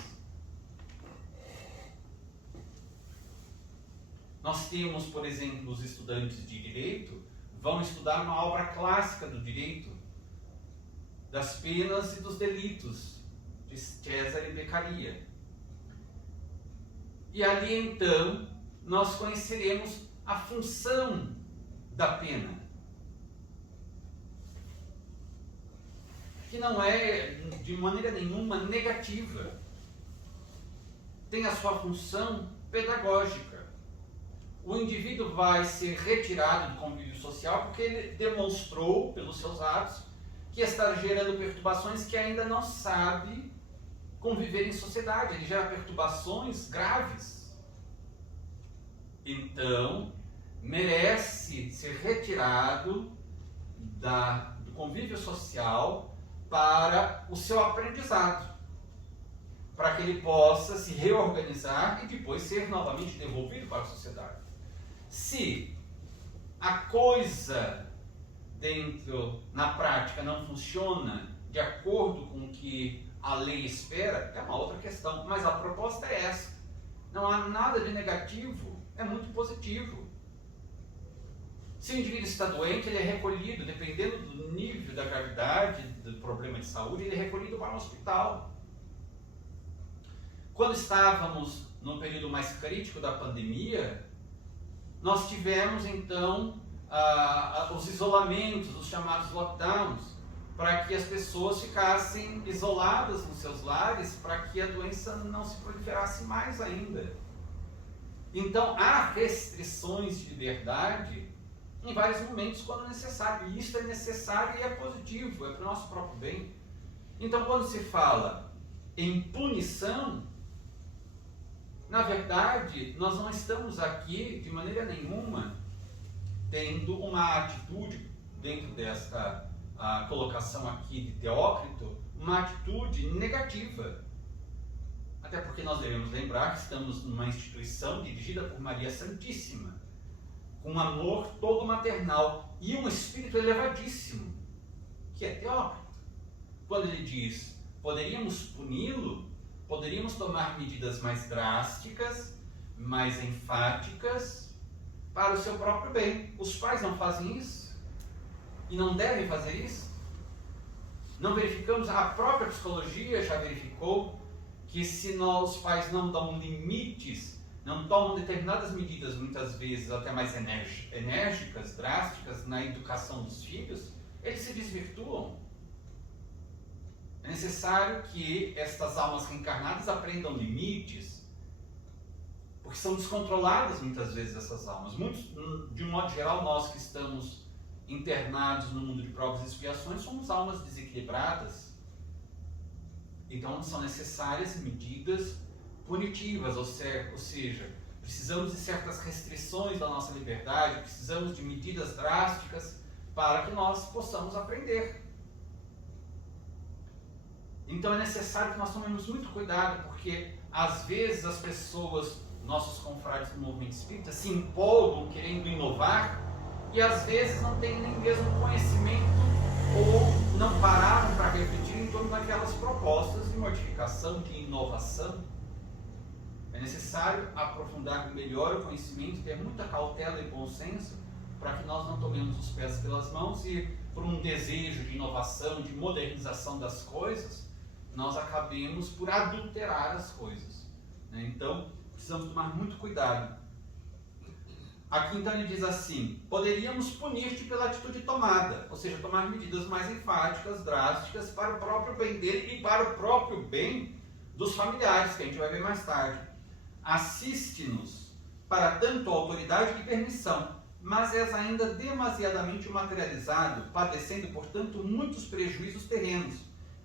Nós temos, por exemplo, os estudantes de direito vão estudar uma obra clássica do direito, das penas e dos delitos, de Cesare Beccaria. E ali então nós conheceremos a função da pena, que não é de maneira nenhuma negativa, tem a sua função pedagógica. O indivíduo vai ser retirado do convívio social porque ele demonstrou, pelos seus atos, que está gerando perturbações que ainda não sabe conviver em sociedade. Ele gera perturbações graves. Então, merece ser retirado do convívio social para o seu aprendizado, para que ele possa se reorganizar e depois ser novamente devolvido para a sociedade. Se a coisa na prática não funciona de acordo com o que a lei espera, é uma outra questão, mas a proposta é essa. Não há nada de negativo, é muito positivo. Se o indivíduo está doente, ele é recolhido, dependendo do nível da gravidade do problema de saúde, ele é recolhido para um hospital. Quando estávamos no período mais crítico da pandemia, nós tivemos então os isolamentos, os chamados lockdowns, para que as pessoas ficassem isoladas nos seus lares, para que a doença não se proliferasse mais ainda. Então há restrições de liberdade em vários momentos quando necessário, e isso é necessário e é positivo, é para o nosso próprio bem. Então quando se fala em punição, na verdade, nós não estamos aqui, de maneira nenhuma, tendo uma atitude, dentro desta colocação aqui de Teócrito, uma atitude negativa. Até porque nós devemos lembrar que estamos numa instituição dirigida por Maria Santíssima, com um amor todo maternal e um espírito elevadíssimo, que é Teócrito. Quando ele diz, poderíamos puni-lo, poderíamos tomar medidas mais drásticas, mais enfáticas, para o seu próprio bem. Os pais não fazem isso? E não devem fazer isso? Não verificamos? A própria psicologia já verificou que se os pais não dão limites, não tomam determinadas medidas, muitas vezes até mais enérgicas, drásticas, na educação dos filhos, eles se desvirtuam. É necessário que estas almas reencarnadas aprendam limites, porque são descontroladas muitas vezes essas almas. De um modo geral, nós que estamos internados no mundo de provas e expiações, somos almas desequilibradas. Então são necessárias medidas punitivas, ou seja, precisamos de certas restrições da nossa liberdade, precisamos de medidas drásticas para que nós possamos aprender. Então é necessário que nós tomemos muito cuidado, porque às vezes as pessoas, nossos confrades do movimento espírita, se empolgam querendo inovar e às vezes não têm nem mesmo conhecimento ou não pararam para refletir em torno daquelas propostas de modificação, de inovação. É necessário aprofundar melhor o conhecimento, ter muita cautela e bom senso, para que nós não tomemos os pés pelas mãos e, por um desejo de inovação, de modernização das coisas, nós acabemos por adulterar as coisas. Então, precisamos tomar muito cuidado. Aqui então ele diz assim: poderíamos punir-te pela atitude tomada, ou seja, tomar medidas mais enfáticas, drásticas, para o próprio bem dele e para o próprio bem dos familiares, que a gente vai ver mais tarde. Assiste-nos para tanto autoridade e permissão, mas és ainda demasiadamente materializado, padecendo, portanto, muitos prejuízos terrenos,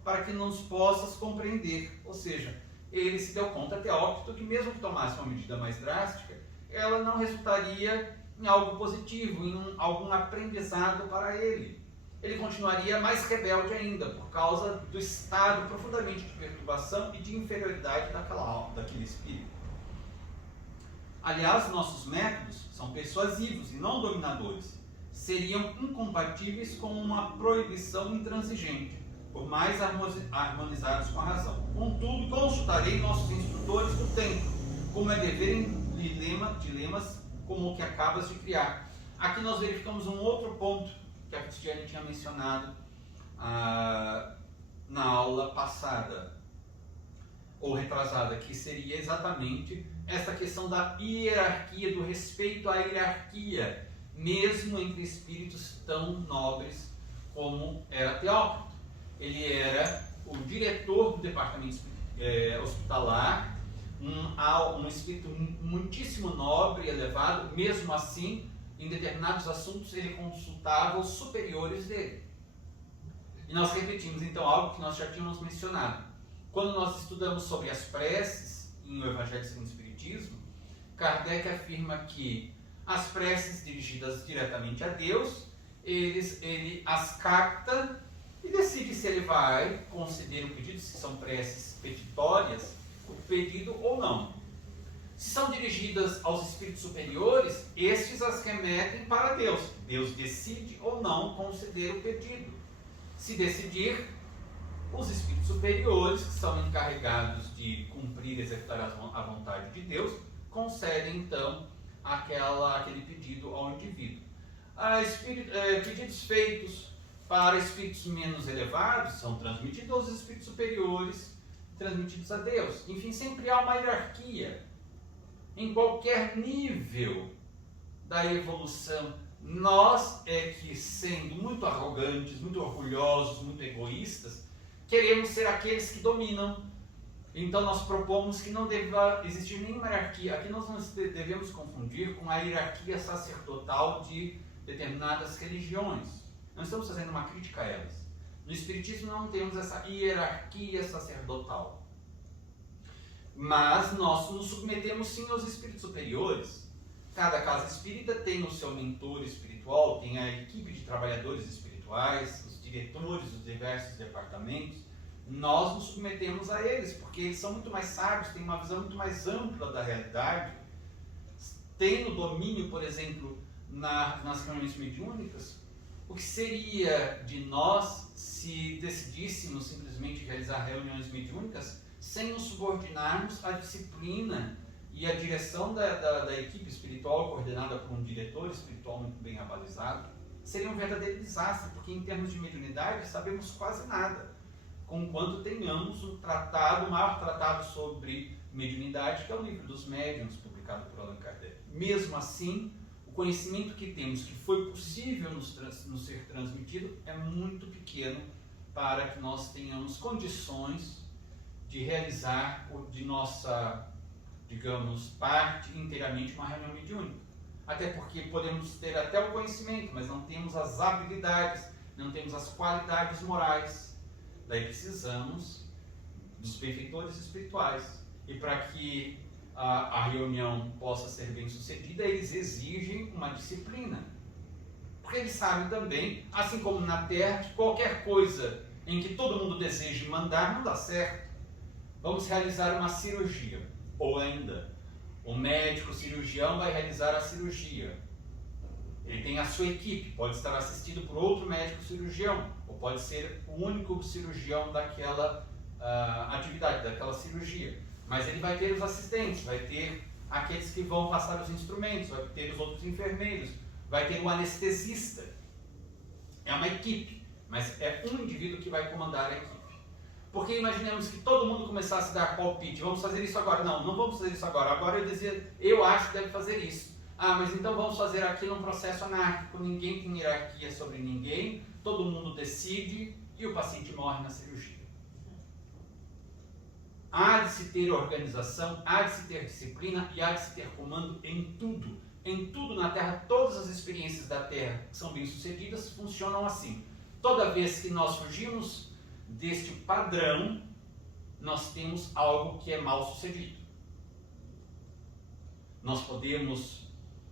para que nos possas compreender. Ou seja, ele se deu conta, Teócrito, que mesmo que tomasse uma medida mais drástica, ela não resultaria em algo positivo, em algum aprendizado para ele. Ele continuaria mais rebelde ainda, por causa do estado profundamente de perturbação e de inferioridade daquele espírito. Aliás, nossos métodos são persuasivos e não dominadores. Seriam incompatíveis com uma proibição intransigente, por mais harmonizados com a razão. Contudo, consultarei nossos instrutores do tempo, como é dever em dilemas como o que acabas de criar. Aqui nós verificamos um outro ponto que a Cristiane tinha mencionado na aula passada, ou retrasada, que seria exatamente essa questão da hierarquia, do respeito à hierarquia, mesmo entre espíritos tão nobres como era Teócrito. Ele era o diretor do departamento hospitalar, um espírito muitíssimo nobre e elevado. Mesmo assim, em determinados assuntos, ele consultava os superiores dele. E nós repetimos então algo que nós já tínhamos mencionado. Quando nós estudamos sobre as preces em O Evangelho segundo o Espiritismo, Kardec afirma que as preces dirigidas diretamente a Deus, ele as capta e decide se ele vai conceder o pedido, se são preces petitórias, o pedido ou não. Se são dirigidas aos espíritos superiores, estes as remetem para Deus. Deus decide ou não conceder o pedido. Se decidir, os espíritos superiores, que são encarregados de cumprir e executar a vontade de Deus, concedem então aquele pedido ao indivíduo. Pedidos feitos para espíritos menos elevados são transmitidos aos espíritos superiores, transmitidos a Deus. Enfim, sempre há uma hierarquia. Em qualquer nível da evolução, nós é que, sendo muito arrogantes, muito orgulhosos, muito egoístas, queremos ser aqueles que dominam. Então nós propomos que não deva existir nenhuma hierarquia. Aqui nós não devemos confundir com a hierarquia sacerdotal de determinadas religiões. Não estamos fazendo uma crítica a elas. No Espiritismo não temos essa hierarquia sacerdotal. Mas nós nos submetemos sim aos espíritos superiores. Cada casa espírita tem o seu mentor espiritual, tem a equipe de trabalhadores espirituais, os diretores dos diversos departamentos. Nós nos submetemos a eles, porque eles são muito mais sábios, têm uma visão muito mais ampla da realidade, têm o domínio, por exemplo, nas reuniões mediúnicas. O que seria de nós se decidíssemos simplesmente realizar reuniões mediúnicas sem nos subordinarmos à disciplina e à direção da equipe espiritual, coordenada por um diretor espiritual muito bem abalizado? Seria um verdadeiro desastre, porque em termos de mediunidade sabemos quase nada, conquanto tenhamos o maior tratado sobre mediunidade, que é o Livro dos Médiuns, publicado por Allan Kardec. Mesmo assim, o conhecimento que temos, que foi possível nos ser transmitido, é muito pequeno para que nós tenhamos condições de realizar de nossa, digamos, parte inteiramente uma reunião mediúnica. Até porque podemos ter até o conhecimento, mas não temos as habilidades, não temos as qualidades morais. Daí precisamos dos benfeitores espirituais. E para que a reunião possa ser bem sucedida, eles exigem uma disciplina. Porque eles sabem também, assim como na Terra, que qualquer coisa em que todo mundo deseje mandar não dá certo. Vamos realizar uma cirurgia. Ou ainda, o médico cirurgião vai realizar a cirurgia. Ele tem a sua equipe, pode estar assistido por outro médico cirurgião, ou pode ser o único cirurgião daquela atividade, daquela cirurgia. Mas ele vai ter os assistentes, vai ter aqueles que vão passar os instrumentos, vai ter os outros enfermeiros, vai ter o anestesista. É uma equipe, mas é um indivíduo que vai comandar a equipe. Porque imaginemos que todo mundo começasse a dar palpite, vamos fazer isso agora. Não, não vamos fazer isso agora. Agora eu dizia, eu acho que deve fazer isso. Ah, mas então vamos fazer aqui num processo anárquico, ninguém tem hierarquia sobre ninguém, todo mundo decide e o paciente morre na cirurgia. Há de se ter organização, há de se ter disciplina e há de se ter comando em tudo. Em tudo na Terra, todas as experiências da Terra que são bem-sucedidas funcionam assim. Toda vez que nós fugimos deste padrão, nós temos algo que é mal-sucedido. Nós podemos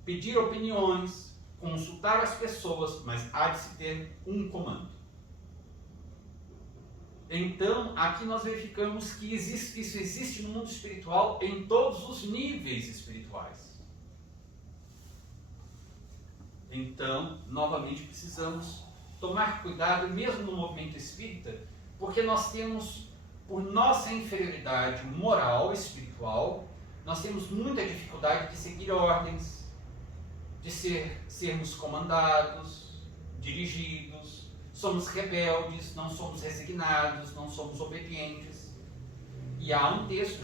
pedir opiniões, consultar as pessoas, mas há de se ter um comando. Então, aqui nós verificamos que isso existe no mundo espiritual em todos os níveis espirituais. Então, novamente, precisamos tomar cuidado, mesmo no movimento espírita, porque nós temos, por nossa inferioridade moral, espiritual, nós temos muita dificuldade de seguir ordens, de sermos comandados, dirigidos, somos rebeldes, não somos resignados, não somos obedientes. E há um texto,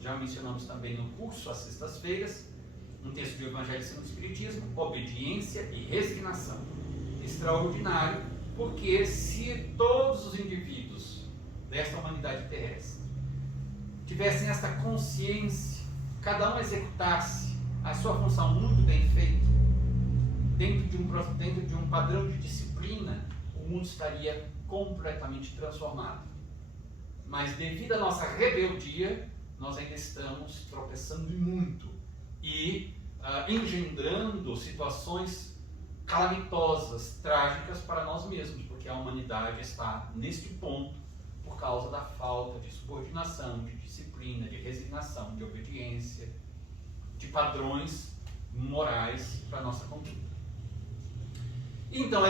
já mencionamos também no curso, às sextas-feiras, um texto do Evangelho segundo o Espiritismo, obediência e resignação. Extraordinário, porque se todos os indivíduos desta humanidade terrestre tivessem esta consciência, cada um executasse a sua função muito bem feita, dentro de um padrão de disciplina, o mundo estaria completamente transformado. Mas devido à nossa rebeldia, nós ainda estamos tropeçando muito e engendrando situações calamitosas, trágicas para nós mesmos, porque a humanidade está neste ponto por causa da falta de subordinação, de disciplina, de resignação, de obediência, de padrões morais para a nossa conduta. Então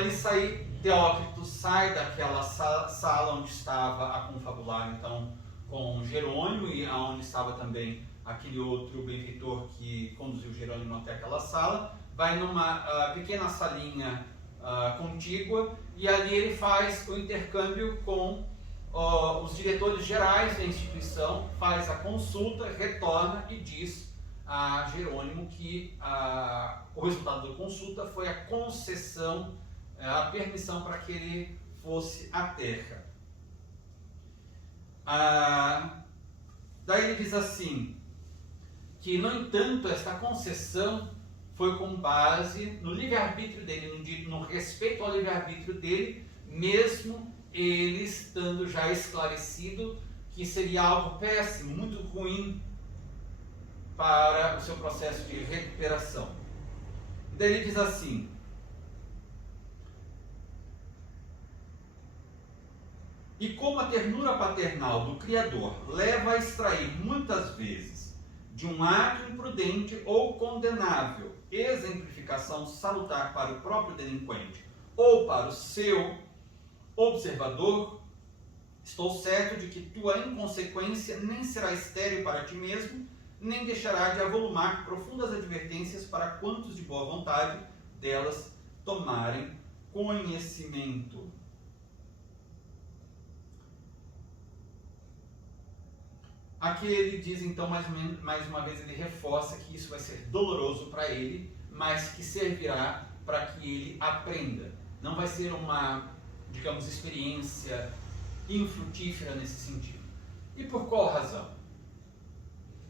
Teócrito sai daquela sala onde estava a confabular então com Jerônimo e onde estava também aquele outro benfeitor que conduziu Jerônimo até aquela sala, vai numa pequena salinha contígua e ali ele faz o intercâmbio com os diretores gerais da instituição, faz a consulta, retorna e diz a Jerônimo que o resultado da consulta foi a concessão, a permissão para que ele fosse à Terra. Daí ele diz assim, que no entanto esta concessão foi com base no livre-arbítrio dele, no respeito ao livre-arbítrio dele, mesmo ele estando já esclarecido que seria algo péssimo, muito ruim para o seu processo de recuperação. Daí ele diz assim, e como a ternura paternal do Criador leva a extrair muitas vezes de um ato imprudente ou condenável exemplificação salutar para o próprio delinquente ou para o seu observador, estou certo de que tua inconsequência nem será estéril para ti mesmo, nem deixará de avolumar profundas advertências para quantos de boa vontade delas tomarem conhecimento. Aqui ele diz então, mais uma vez ele reforça que isso vai ser doloroso para ele, mas que servirá para que ele aprenda. Não vai ser uma, digamos, experiência infrutífera nesse sentido. E por qual razão?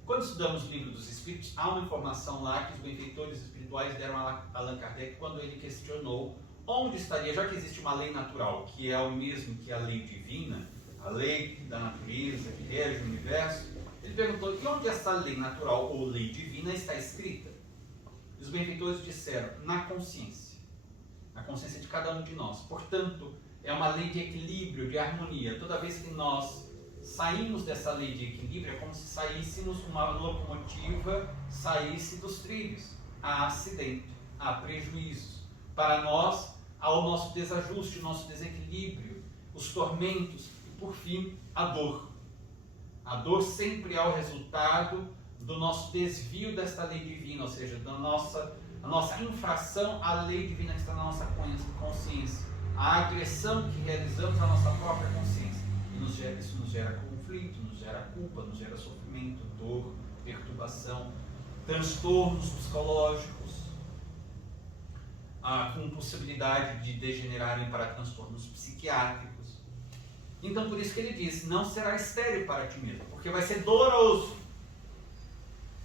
Quando estudamos o Livro dos Espíritos, há uma informação lá que os benfeitores espirituais deram a Allan Kardec quando ele questionou onde estaria, já que existe uma lei natural, que é o mesmo que a lei divina, a lei da natureza que rege o universo, ele perguntou: e onde essa lei natural ou lei divina está escrita? E os benfeitores disseram: na consciência de cada um de nós. Portanto, é uma lei de equilíbrio, de harmonia. Toda vez que nós saímos dessa lei de equilíbrio, é como se saíssemos, uma locomotiva saísse dos trilhos. Há acidente, há prejuízos. Para nós, há o nosso desajuste, o nosso desequilíbrio, os tormentos e, por fim, a dor. A dor sempre é o resultado do nosso desvio desta lei divina, ou seja, a nossa infração à lei divina que está na nossa consciência, a agressão que realizamos à nossa própria consciência. E isso nos gera conflito, nos gera culpa, nos gera sofrimento, dor, perturbação, transtornos psicológicos, com possibilidade de degenerarem para transtornos psiquiátricos. Então, por isso que ele diz: não será estéril para ti mesmo, porque vai ser doloroso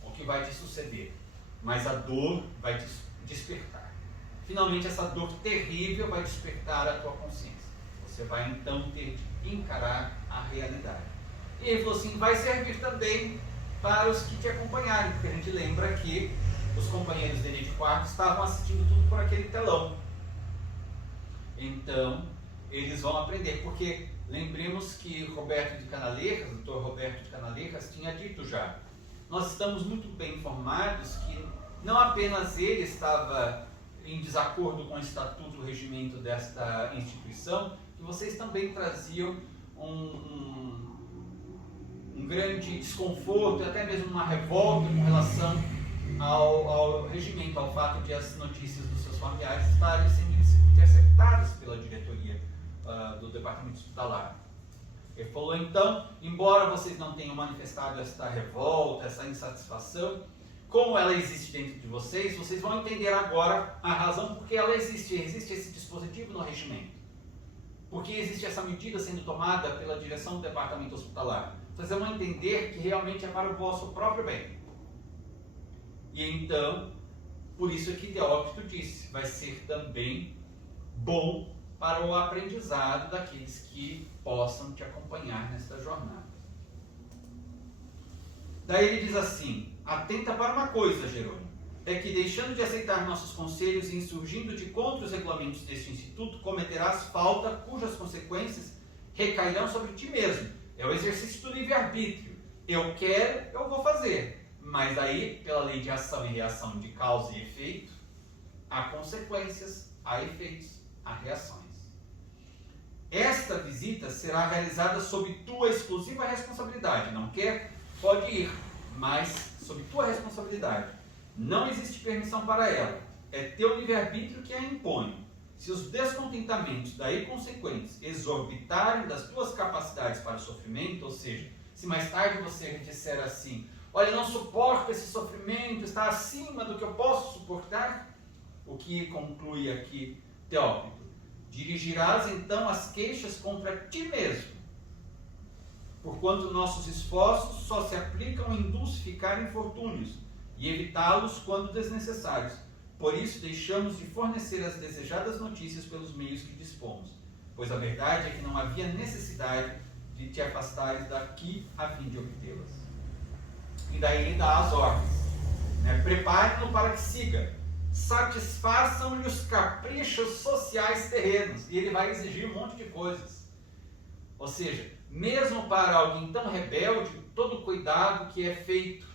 o que vai te suceder, mas a dor vai te despertar. Finalmente, essa dor terrível vai despertar a tua consciência. Você vai então ter que encarar a realidade. E ele falou assim: vai servir também para os que te acompanharem, porque a gente lembra que os companheiros dele de quarto estavam assistindo tudo por aquele telão. Então, eles vão aprender, porque lembremos que Dr. Roberto de Canaleiras tinha dito já: nós estamos muito bem informados que não apenas ele estava em desacordo com o estatuto, o regimento desta instituição, que vocês também traziam um grande desconforto, até mesmo uma revolta com relação ao regimento, ao fato de as notícias dos seus familiares estarem sendo interceptadas pela diretoria do departamento hospitalar. Ele falou então: embora vocês não tenham manifestado esta revolta, essa insatisfação, como ela existe dentro de vocês, vocês vão entender agora a razão por que ela existe. Existe esse dispositivo no regimento. Por que existe essa medida sendo tomada pela direção do departamento hospitalar? Vocês vão entender que realmente é para o vosso próprio bem. E então, por isso que Teócrito disse: vai ser também bom para o aprendizado daqueles que possam te acompanhar nesta jornada. Daí ele diz assim: atenta para uma coisa, Jerônimo, é que deixando de aceitar nossos conselhos e insurgindo de contra os regulamentos deste instituto, cometerás falta cujas consequências recairão sobre ti mesmo. É o exercício do livre-arbítrio. Eu quero, eu vou fazer. Mas aí, pela lei de ação e reação, de causa e efeito, há consequências, há efeitos, há reações. Esta visita será realizada sob tua exclusiva responsabilidade. Não quer? Pode ir, mas sob tua responsabilidade. Não existe permissão para ela. É teu livre-arbítrio que a impõe. Se os descontentamentos daí consequentes exorbitarem das tuas capacidades para o sofrimento, ou seja, se mais tarde você disser assim: olha, não suporto esse sofrimento, está acima do que eu posso suportar, o que conclui aqui Teócrito: dirigirás então as queixas contra ti mesmo, porquanto nossos esforços só se aplicam em dulcificar infortúnios e evitá-los quando desnecessários. Por isso deixamos de fornecer as desejadas notícias pelos meios que dispomos, pois a verdade é que não havia necessidade de te afastares daqui a fim de obtê-las. E daí ele dá as ordens, né? Prepare-no para que siga, satisfaçam-lhe os caprichos sociais terrenos, e ele vai exigir um monte de coisas. Ou seja, mesmo para alguém tão rebelde, todo cuidado que é feito,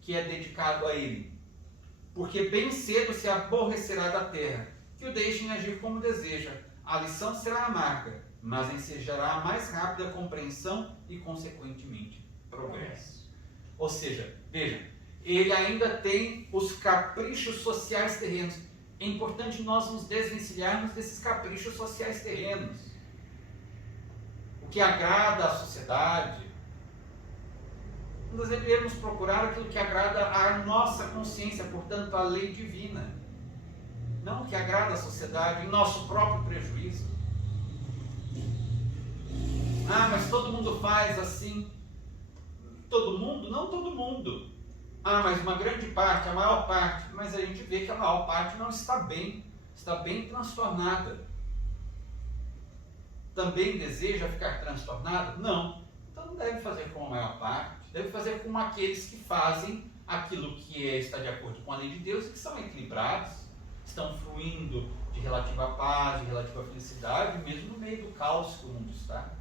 que é dedicado a ele, porque bem cedo se aborrecerá da terra, que o deixem agir como deseja. A lição será amarga, mas ensejará a mais rápida compreensão e, consequentemente, progresso. Ou seja, veja, ele ainda tem os caprichos sociais terrenos. É importante nós nos desvencilharmos desses caprichos sociais terrenos. O que agrada à sociedade. Nós devemos procurar aquilo que agrada à nossa consciência, portanto, à lei divina. Não o que agrada à sociedade, em nosso próprio prejuízo. Ah, mas todo mundo faz assim. Todo mundo? Não todo mundo. Ah, mas uma grande parte, a maior parte. Mas a gente vê que a maior parte não está bem transtornada. também deseja ficar transtornado? Não. Então não deve fazer como a maior parte, deve fazer como aqueles que fazem aquilo que está de acordo com a lei de Deus e que são equilibrados, estão fluindo de relativa paz, de relativa felicidade, mesmo no meio do caos que o mundo está.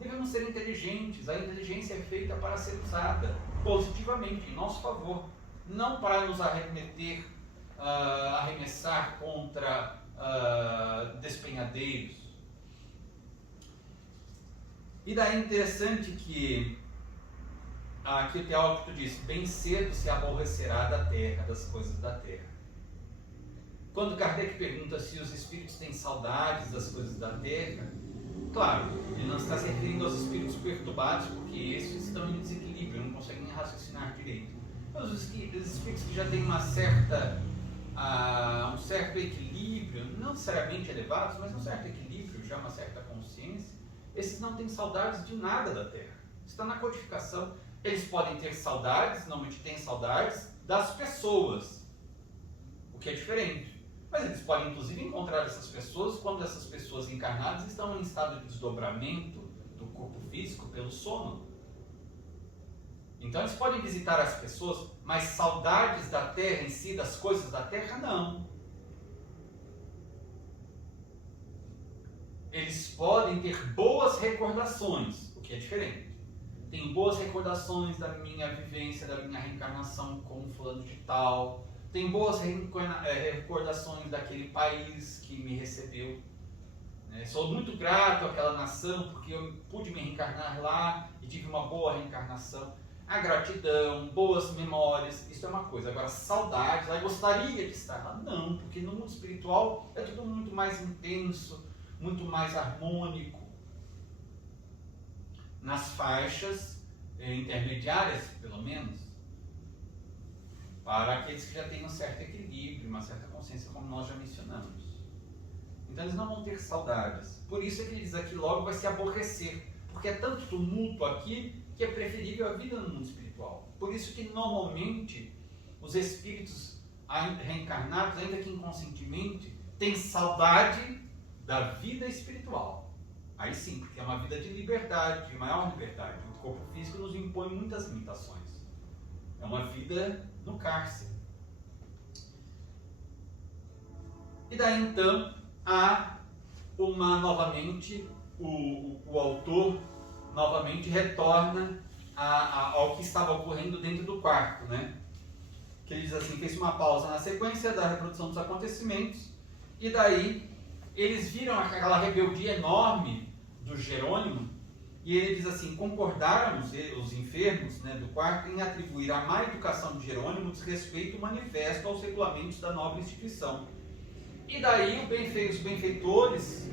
Devemos ser inteligentes. A inteligência é feita para ser usada positivamente, em nosso favor, não para nos arremessar contra despenhadeiros. E daí é interessante que aqui o Teócrito diz: bem cedo se aborrecerá da terra, das coisas da terra. Quando Kardec pergunta se os espíritos têm saudades das coisas da terra, claro, ele não está se referindo aos espíritos perturbados, porque esses estão em desequilíbrio, não conseguem raciocinar direito. Mas os espíritos que já têm um certo equilíbrio, não necessariamente elevados, mas um certo equilíbrio, já uma certa consciência, esses não têm saudades de nada da terra. Está na codificação. Eles podem ter saudades, normalmente têm saudades das pessoas, o que é diferente. Mas eles podem, inclusive, encontrar essas pessoas quando essas pessoas encarnadas estão em estado de desdobramento do corpo físico pelo sono. Então, eles podem visitar as pessoas, mas saudades da terra em si, das coisas da terra, não. Eles podem ter boas recordações, o que é diferente. Tenho boas recordações da minha vivência, da minha reencarnação como fulano de tal. Tenho boas recordações daquele país que me recebeu. Sou muito grato àquela nação porque eu pude me reencarnar lá e tive uma boa reencarnação. A gratidão, boas memórias, isso é uma coisa. Agora, saudades, eu gostaria de estar lá. Não, porque no mundo espiritual é tudo muito mais intenso, muito mais harmônico. Nas faixas intermediárias, pelo menos, para aqueles que já têm um certo equilíbrio, uma certa consciência, como nós já mencionamos. Então eles não vão ter saudades. Por isso é que ele diz aqui logo vai se aborrecer, porque é tanto tumulto aqui que é preferível a vida no mundo espiritual. Por isso que normalmente os espíritos reencarnados, ainda que inconscientemente, têm saudade da vida espiritual. Aí sim, porque é uma vida de liberdade, de maior liberdade. O corpo físico nos impõe muitas limitações. É uma vida no cárcere. E daí então há novamente o autor novamente retorna ao que estava ocorrendo dentro do quarto, né? Que ele diz assim, fez uma pausa na sequência da reprodução dos acontecimentos e daí eles viram aquela rebeldia enorme do Jerônimo e ele diz assim, concordaram os enfermos, né, do quarto em atribuir à má educação de Jerônimo desrespeito manifesto aos regulamentos da nobre instituição. E daí os benfeitores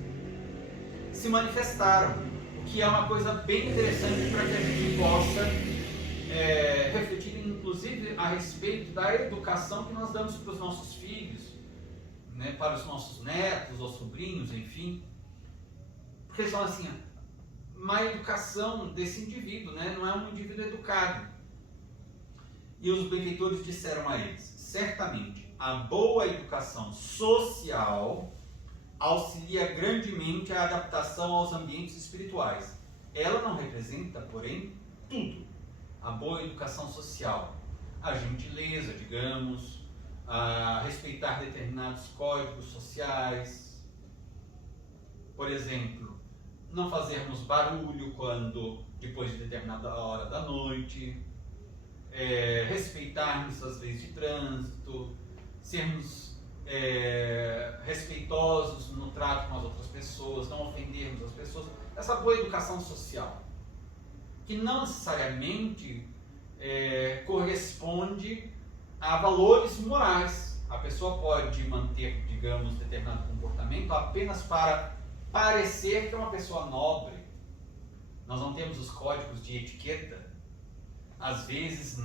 se manifestaram, o que é uma coisa bem interessante para que a gente possa refletir inclusive a respeito da educação que nós damos para os nossos filhos, né, para os nossos netos ou sobrinhos, enfim. Porque eles falam assim, má educação desse indivíduo, né, não é um indivíduo educado. E os benfeitores disseram a eles, certamente, a boa educação social auxilia grandemente a adaptação aos ambientes espirituais. Ela não representa, porém, tudo. A boa educação social, a gentileza, digamos, a respeitar determinados códigos sociais. Por exemplo, não fazermos barulho depois de determinada hora da noite, respeitarmos as leis de trânsito, sermos respeitosos no trato com as outras pessoas, não ofendermos as pessoas. Essa boa educação social, que não necessariamente corresponde a valores morais. A pessoa pode manter, digamos, determinado comportamento apenas para parecer que é uma pessoa nobre. Nós não temos os códigos de etiqueta. Às vezes,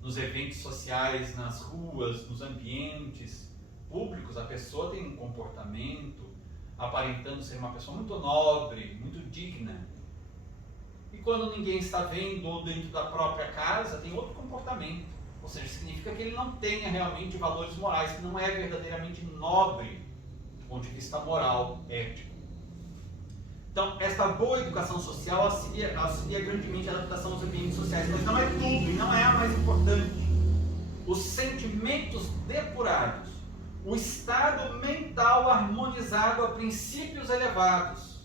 nos eventos sociais, nas ruas, nos ambientes públicos, a pessoa tem um comportamento aparentando ser uma pessoa muito nobre, muito digna. E quando ninguém está vendo ou dentro da própria casa, tem outro comportamento. Ou seja, significa que ele não tenha realmente valores morais, que não é verdadeiramente nobre do ponto de vista moral, ético. Então, esta boa educação social auxilia grandemente a adaptação aos ambientes sociais, mas não é tudo e não é a mais importante. Os sentimentos depurados, o estado mental harmonizado a princípios elevados,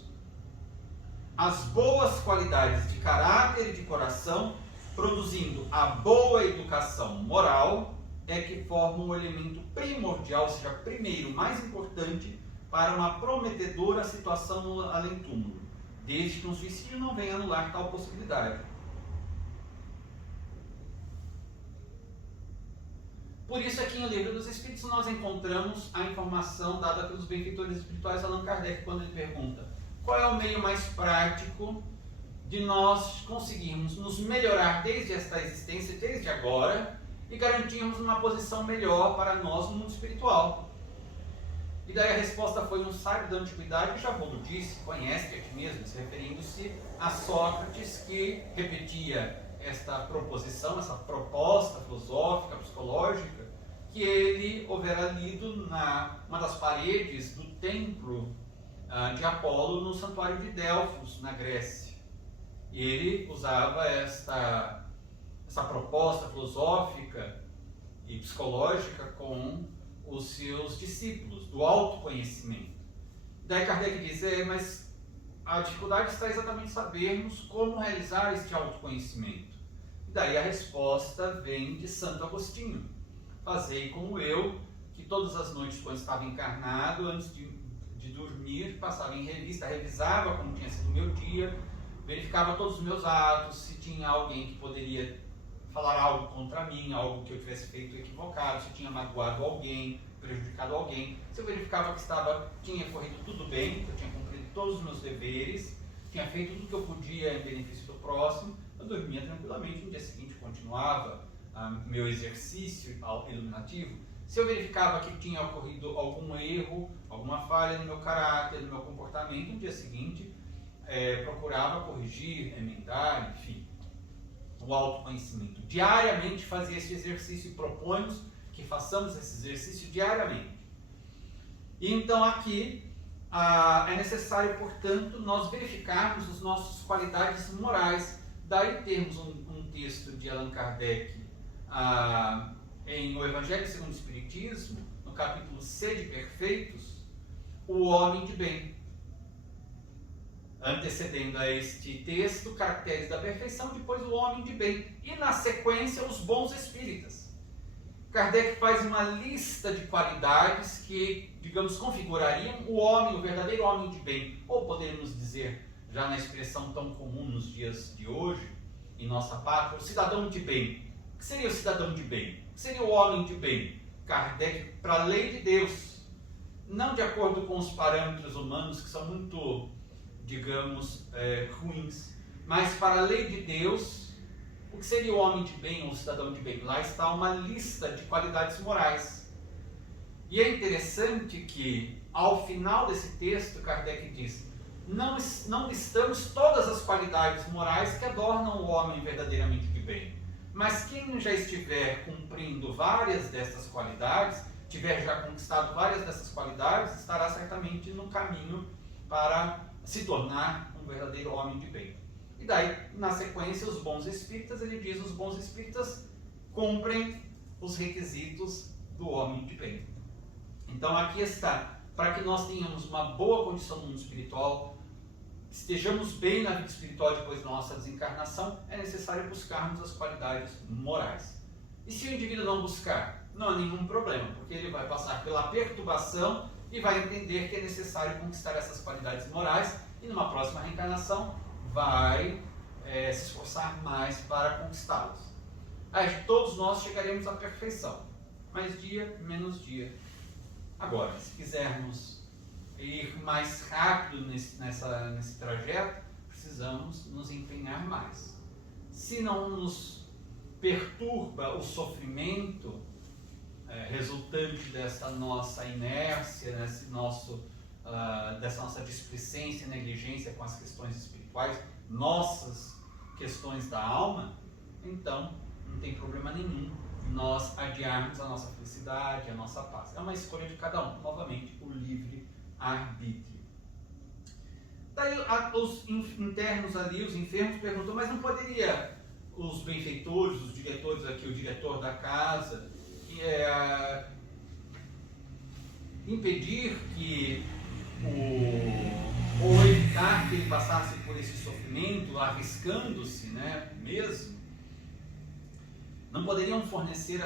as boas qualidades de caráter e de coração, produzindo a boa educação moral, é que formam o elemento primordial, ou seja, primeiro, mais importante, para uma prometedora situação no além-túmulo, desde que um suicídio não venha anular tal possibilidade. Por isso aqui no Livro dos Espíritos nós encontramos a informação dada pelos benfeitores espirituais Allan Kardec, quando ele pergunta: qual é o meio mais prático de nós conseguirmos nos melhorar desde esta existência, desde agora, e garantirmos uma posição melhor para nós no mundo espiritual? E daí a resposta foi: um sábio da antiguidade, já vos disse, conhece a ti mesmo, se referindo-se a Sócrates, que repetia esta proposição, essa proposta filosófica, psicológica, que ele houvera lido na uma das paredes do templo de Apolo, no santuário de Delfos, na Grécia. E ele usava essa proposta filosófica e psicológica com os seus discípulos, do autoconhecimento. Daí Kardec diz: mas a dificuldade está exatamente em sabermos como realizar este autoconhecimento. E daí a resposta vem de Santo Agostinho: fazei como eu, que todas as noites, quando estava encarnado, antes de dormir, passava em revista, revisava como tinha sido o meu dia, verificava todos os meus atos, se tinha alguém que poderia falar algo contra mim, algo que eu tivesse feito equivocado, se tinha magoado alguém, prejudicado alguém, se eu verificava que tinha corrido tudo bem, que eu tinha cumprido todos os meus deveres, tinha feito tudo que eu podia em benefício do próximo, eu dormia tranquilamente. No dia seguinte continuava meu exercício iluminativo. Se eu verificava que tinha ocorrido algum erro, alguma falha no meu caráter, no meu comportamento, no dia seguinte procurava corrigir, emendar, enfim. O autoconhecimento. Diariamente fazia esse exercício e propõe-nos que façamos esse exercício diariamente. E então aqui é necessário, portanto, nós verificarmos as nossas qualidades morais. Daí temos um texto de Allan Kardec em O Evangelho segundo o Espiritismo, no capítulo Sede Perfeitos, o homem de bem. Antecedendo a este texto, caracteres da perfeição, depois o homem de bem. E na sequência, os bons espíritas. Kardec faz uma lista de qualidades que, digamos, configurariam o homem, o verdadeiro homem de bem. Ou podemos dizer, já na expressão tão comum nos dias de hoje, em nossa pátria, o cidadão de bem. O que seria o cidadão de bem? O que seria o homem de bem? Kardec, para a lei de Deus, não de acordo com os parâmetros humanos, que são muito, digamos, ruins, mas para a lei de Deus, o que seria o homem de bem ou o cidadão de bem? Lá está uma lista de qualidades morais. E é interessante que, ao final desse texto, Kardec diz: não listamos todas as qualidades morais que adornam o homem verdadeiramente de bem, mas quem já estiver cumprindo várias dessas qualidades, tiver já conquistado várias dessas qualidades, estará certamente no caminho para se tornar um verdadeiro homem de bem. E daí, na sequência, os bons espíritas, ele diz: os bons espíritas cumprem os requisitos do homem de bem. Então aqui está, para que nós tenhamos uma boa condição no mundo espiritual, estejamos bem na vida espiritual depois da nossa desencarnação, é necessário buscarmos as qualidades morais. E se o indivíduo não buscar, não há nenhum problema, porque ele vai passar pela perturbação e vai entender que é necessário conquistar essas qualidades morais, e numa próxima reencarnação vai se esforçar mais para conquistá-las. Aí todos nós chegaremos à perfeição, mais dia, menos dia. Agora, se quisermos ir mais rápido nesse trajeto, precisamos nos empenhar mais. Se não nos perturba o sofrimento resultante dessa nossa inércia, dessa nossa displicência e negligência com as questões espirituais, nossas questões da alma, então não tem problema nenhum nós adiarmos a nossa felicidade, a nossa paz. É uma escolha de cada um, novamente, o livre arbítrio. Daí os internos ali, os enfermos, perguntam, mas não poderia os benfeitores, os diretores aqui, o diretor da casa, impedir que ou evitar que ele passasse por esse sofrimento, arriscando-se, né, mesmo? Não poderiam fornecer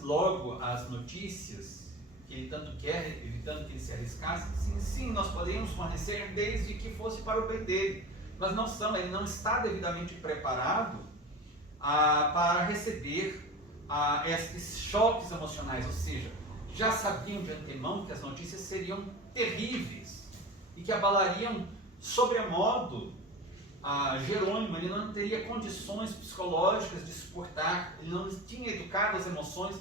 logo as notícias que ele tanto quer, evitando que ele se arriscasse? Sim, nós poderíamos fornecer desde que fosse para o bem dele. Mas ele não está devidamente preparado para receber esses choques emocionais, ou seja, já sabiam de antemão que as notícias seriam terríveis e que abalariam sobremodo Jerônimo. Ele não teria condições psicológicas de suportar, ele não tinha educado as emoções,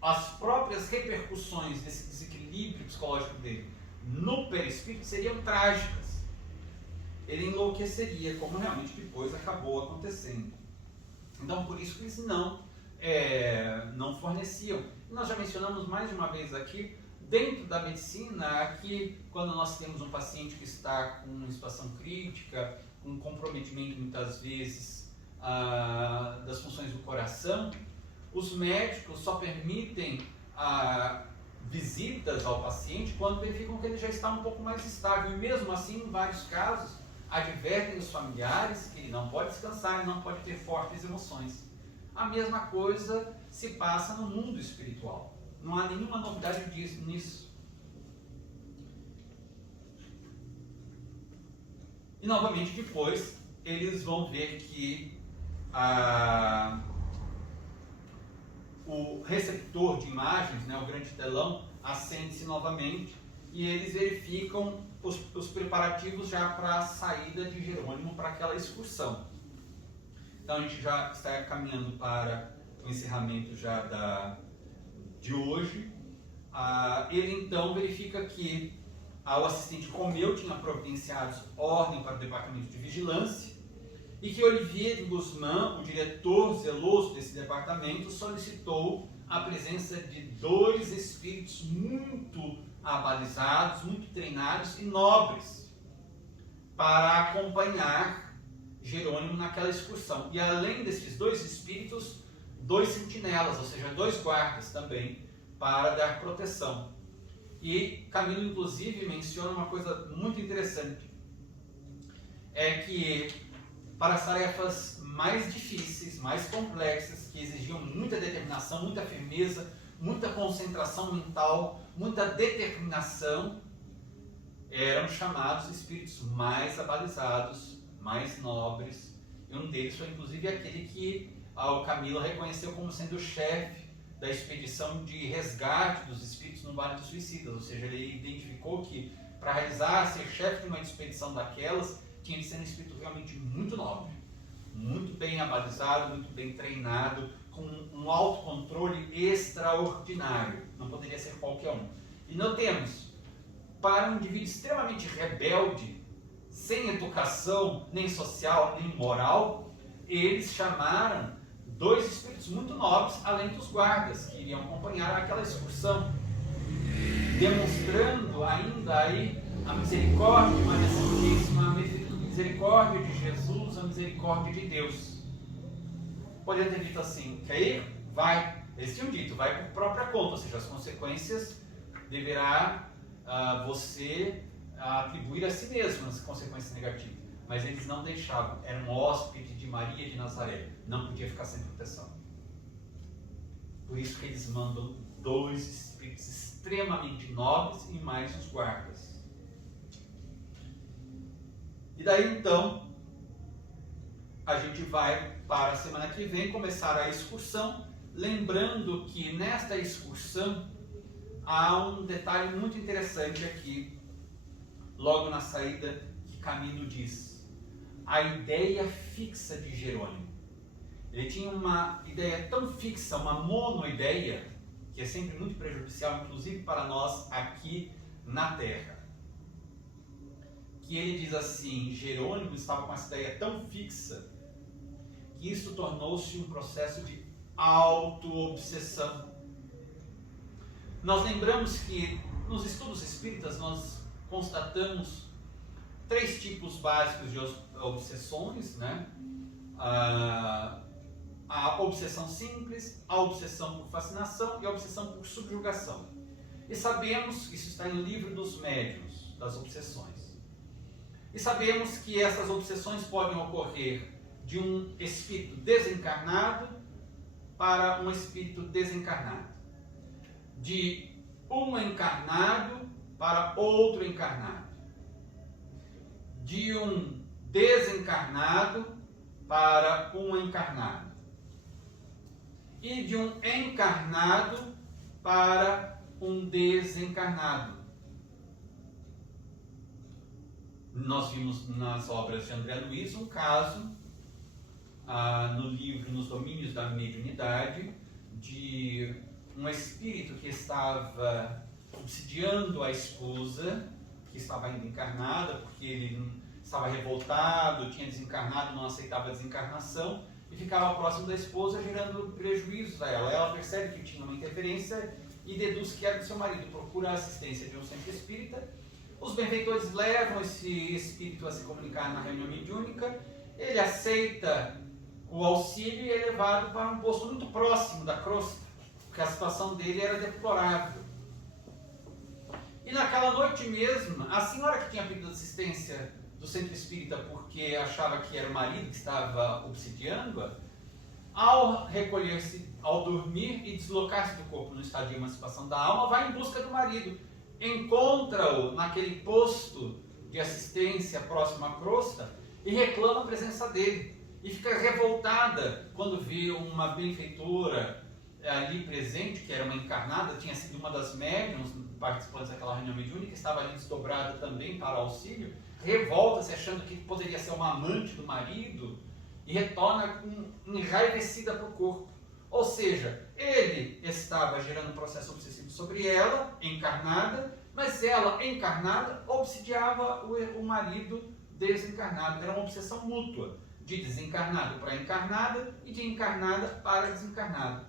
as próprias repercussões desse desequilíbrio psicológico dele no perispírito seriam trágicas. Ele enlouqueceria, como realmente depois acabou acontecendo. Então, por isso que eles não forneciam. E nós já mencionamos mais de uma vez aqui, dentro da medicina, aqui, quando nós temos um paciente que está com uma situação crítica, um comprometimento muitas vezes das funções do coração, os médicos só permitem visitas ao paciente quando verificam que ele já está um pouco mais estável. E mesmo assim, em vários casos, advertem os familiares que ele não pode descansar, ele não pode ter fortes emoções. A mesma coisa se passa no mundo espiritual. Não há nenhuma novidade nisso. E novamente depois eles vão ver que o receptor de imagens, né, o grande telão, acende-se novamente e eles verificam os preparativos já para a saída de Jerônimo para aquela excursão. Então a gente já está caminhando para o encerramento já de hoje. Ele então verifica que o assistente Romeu tinha providenciado ordem para o departamento de vigilância e que Olivier de Guzmán, o diretor zeloso desse departamento, solicitou a presença de 2 espíritos muito abalizados, muito treinados e nobres para acompanhar Jerônimo naquela excursão. E além desses 2 espíritos, 2 sentinelas, ou seja, 2 guardas também, para dar proteção. E Camilo, inclusive, menciona uma coisa muito interessante, é que para as tarefas mais difíceis, mais complexas, que exigiam muita determinação, muita firmeza, muita concentração mental, muita determinação, eram chamados espíritos mais abalizados, mais nobres. E um deles foi, inclusive, aquele que o Camilo reconheceu como sendo o chefe da expedição de resgate dos espíritos no Vale dos Suicidas. Ou seja, ele identificou que para ser chefe de uma expedição daquelas, tinha de ser um espírito realmente muito nobre, muito bem abalizado, muito bem treinado, com um autocontrole extraordinário. Não poderia ser qualquer um. E notemos, para um indivíduo extremamente rebelde, sem educação, nem social, nem moral, eles chamaram 2 espíritos muito nobres, além dos guardas, que iriam acompanhar aquela excursão, demonstrando ainda aí a misericórdia de Maria Santíssima, a misericórdia de Jesus, a misericórdia de Deus. Poderiam ter dito assim, quer ir? Vai. Eles tinham dito, vai por própria conta, ou seja, as consequências deverá você atribuir a si mesmo as consequências negativas. Mas eles não deixavam, era um hóspede de Maria de Nazaré, não podia ficar sem proteção. Por isso que eles mandam 2 espíritos extremamente nobres e mais os guardas. E daí então, a gente vai para a semana que vem começar a excursão, lembrando que nesta excursão há um detalhe muito interessante aqui, logo na saída, que Camilo diz. A ideia fixa de Jerônimo. Ele tinha uma ideia tão fixa, uma monoideia, que é sempre muito prejudicial, inclusive para nós aqui na Terra. Que ele diz assim, Jerônimo estava com essa ideia tão fixa, que isso tornou-se um processo de auto-obsessão. Nós lembramos que nos estudos espíritas nós constatamos 3 tipos básicos de obsessões, né? A obsessão simples, a obsessão por fascinação e a obsessão por subjugação. E sabemos, isso está no livro dos médiuns, das obsessões. E sabemos que essas obsessões podem ocorrer de um espírito desencarnado para um espírito desencarnado. De um encarnado para outro encarnado. De um desencarnado para um encarnado. E de um encarnado para um desencarnado. Nós vimos nas obras de André Luiz um caso, no livro Nos Domínios da Mediunidade, de um espírito que estava obsidiando a esposa, que estava ainda encarnada, porque ele estava revoltado, tinha desencarnado, não aceitava a desencarnação, e ficava próximo da esposa, gerando prejuízos a ela. Ela percebe que tinha uma interferência e deduz que era do seu marido, procura a assistência de um centro espírita. Os benfeitores levam esse espírito a se comunicar na reunião mediúnica, ele aceita o auxílio e é levado para um posto muito próximo da crosta, porque a situação dele era deplorável. E naquela noite mesmo, a senhora que tinha pedido assistência do centro espírita porque achava que era o marido que estava obsidiando-a, ao recolher-se, ao dormir e deslocar-se do corpo no estado de emancipação da alma, vai em busca do marido. Encontra-o naquele posto de assistência próximo à crosta e reclama a presença dele. E fica revoltada quando vê uma benfeitora ali presente, que era uma encarnada, tinha sido uma das médiuns participantes daquela reunião mediúnica, estava ali desdobrada também para auxílio, revolta-se achando que poderia ser uma amante do marido e retorna enraivecida para o corpo. Ou seja, ele estava gerando um processo obsessivo sobre ela, encarnada, mas ela, encarnada, obsidiava o marido desencarnado. Era uma obsessão mútua, de desencarnado para encarnada e de encarnada para desencarnado.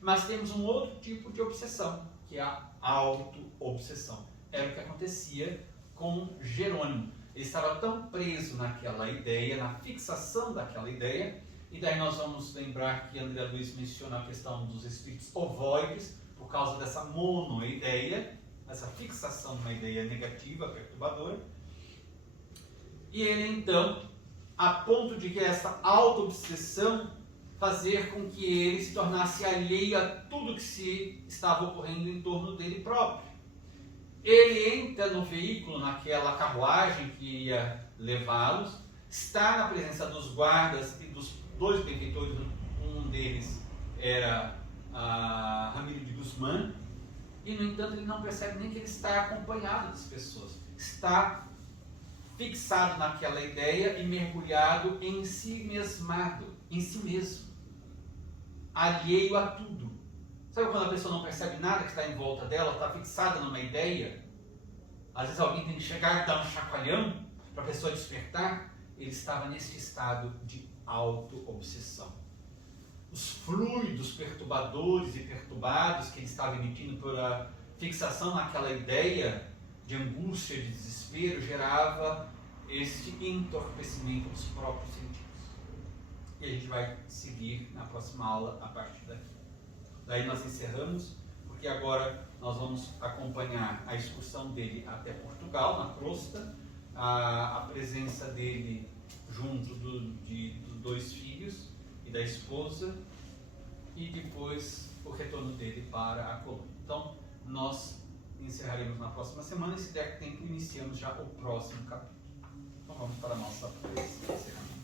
Mas temos um outro tipo de obsessão, que é a auto-obsessão. Era o que acontecia com Jerônimo. Ele estava tão preso naquela ideia, na fixação daquela ideia, e daí nós vamos lembrar que André Luiz menciona a questão dos espíritos ovoides, por causa dessa monoideia, essa fixação numa ideia negativa, perturbadora. E ele então, a ponto de que essa auto-obsessão fazer com que ele se tornasse alheio a tudo que se estava ocorrendo em torno dele próprio. Ele entra no veículo, naquela carruagem que ia levá-los, está na presença dos guardas e dos 2 benfeitores, um deles era Ramiro de Guzmán, e no entanto ele não percebe nem que ele está acompanhado das pessoas, está fixado naquela ideia e mergulhado em si mesmado, em si mesmo, alheio a tudo. Sabe quando a pessoa não percebe nada que está em volta dela, está fixada numa ideia? Às vezes alguém tem que chegar e dar um chacoalhão para a pessoa despertar. Ele estava nesse estado de auto-obsessão. Os fluidos perturbadores e perturbados que ele estava emitindo por a fixação naquela ideia de angústia, de desespero, gerava este entorpecimento dos próprios sentidos. E a gente vai seguir na próxima aula a partir daqui. Daí nós encerramos, porque agora nós vamos acompanhar a excursão dele até Portugal, na crosta, a presença dele junto dos 2 filhos e da esposa, e depois o retorno dele para a colônia. Então, nós encerraremos na próxima semana, e se der tempo, iniciamos já o próximo capítulo. Então, vamos para a nossa encerramento.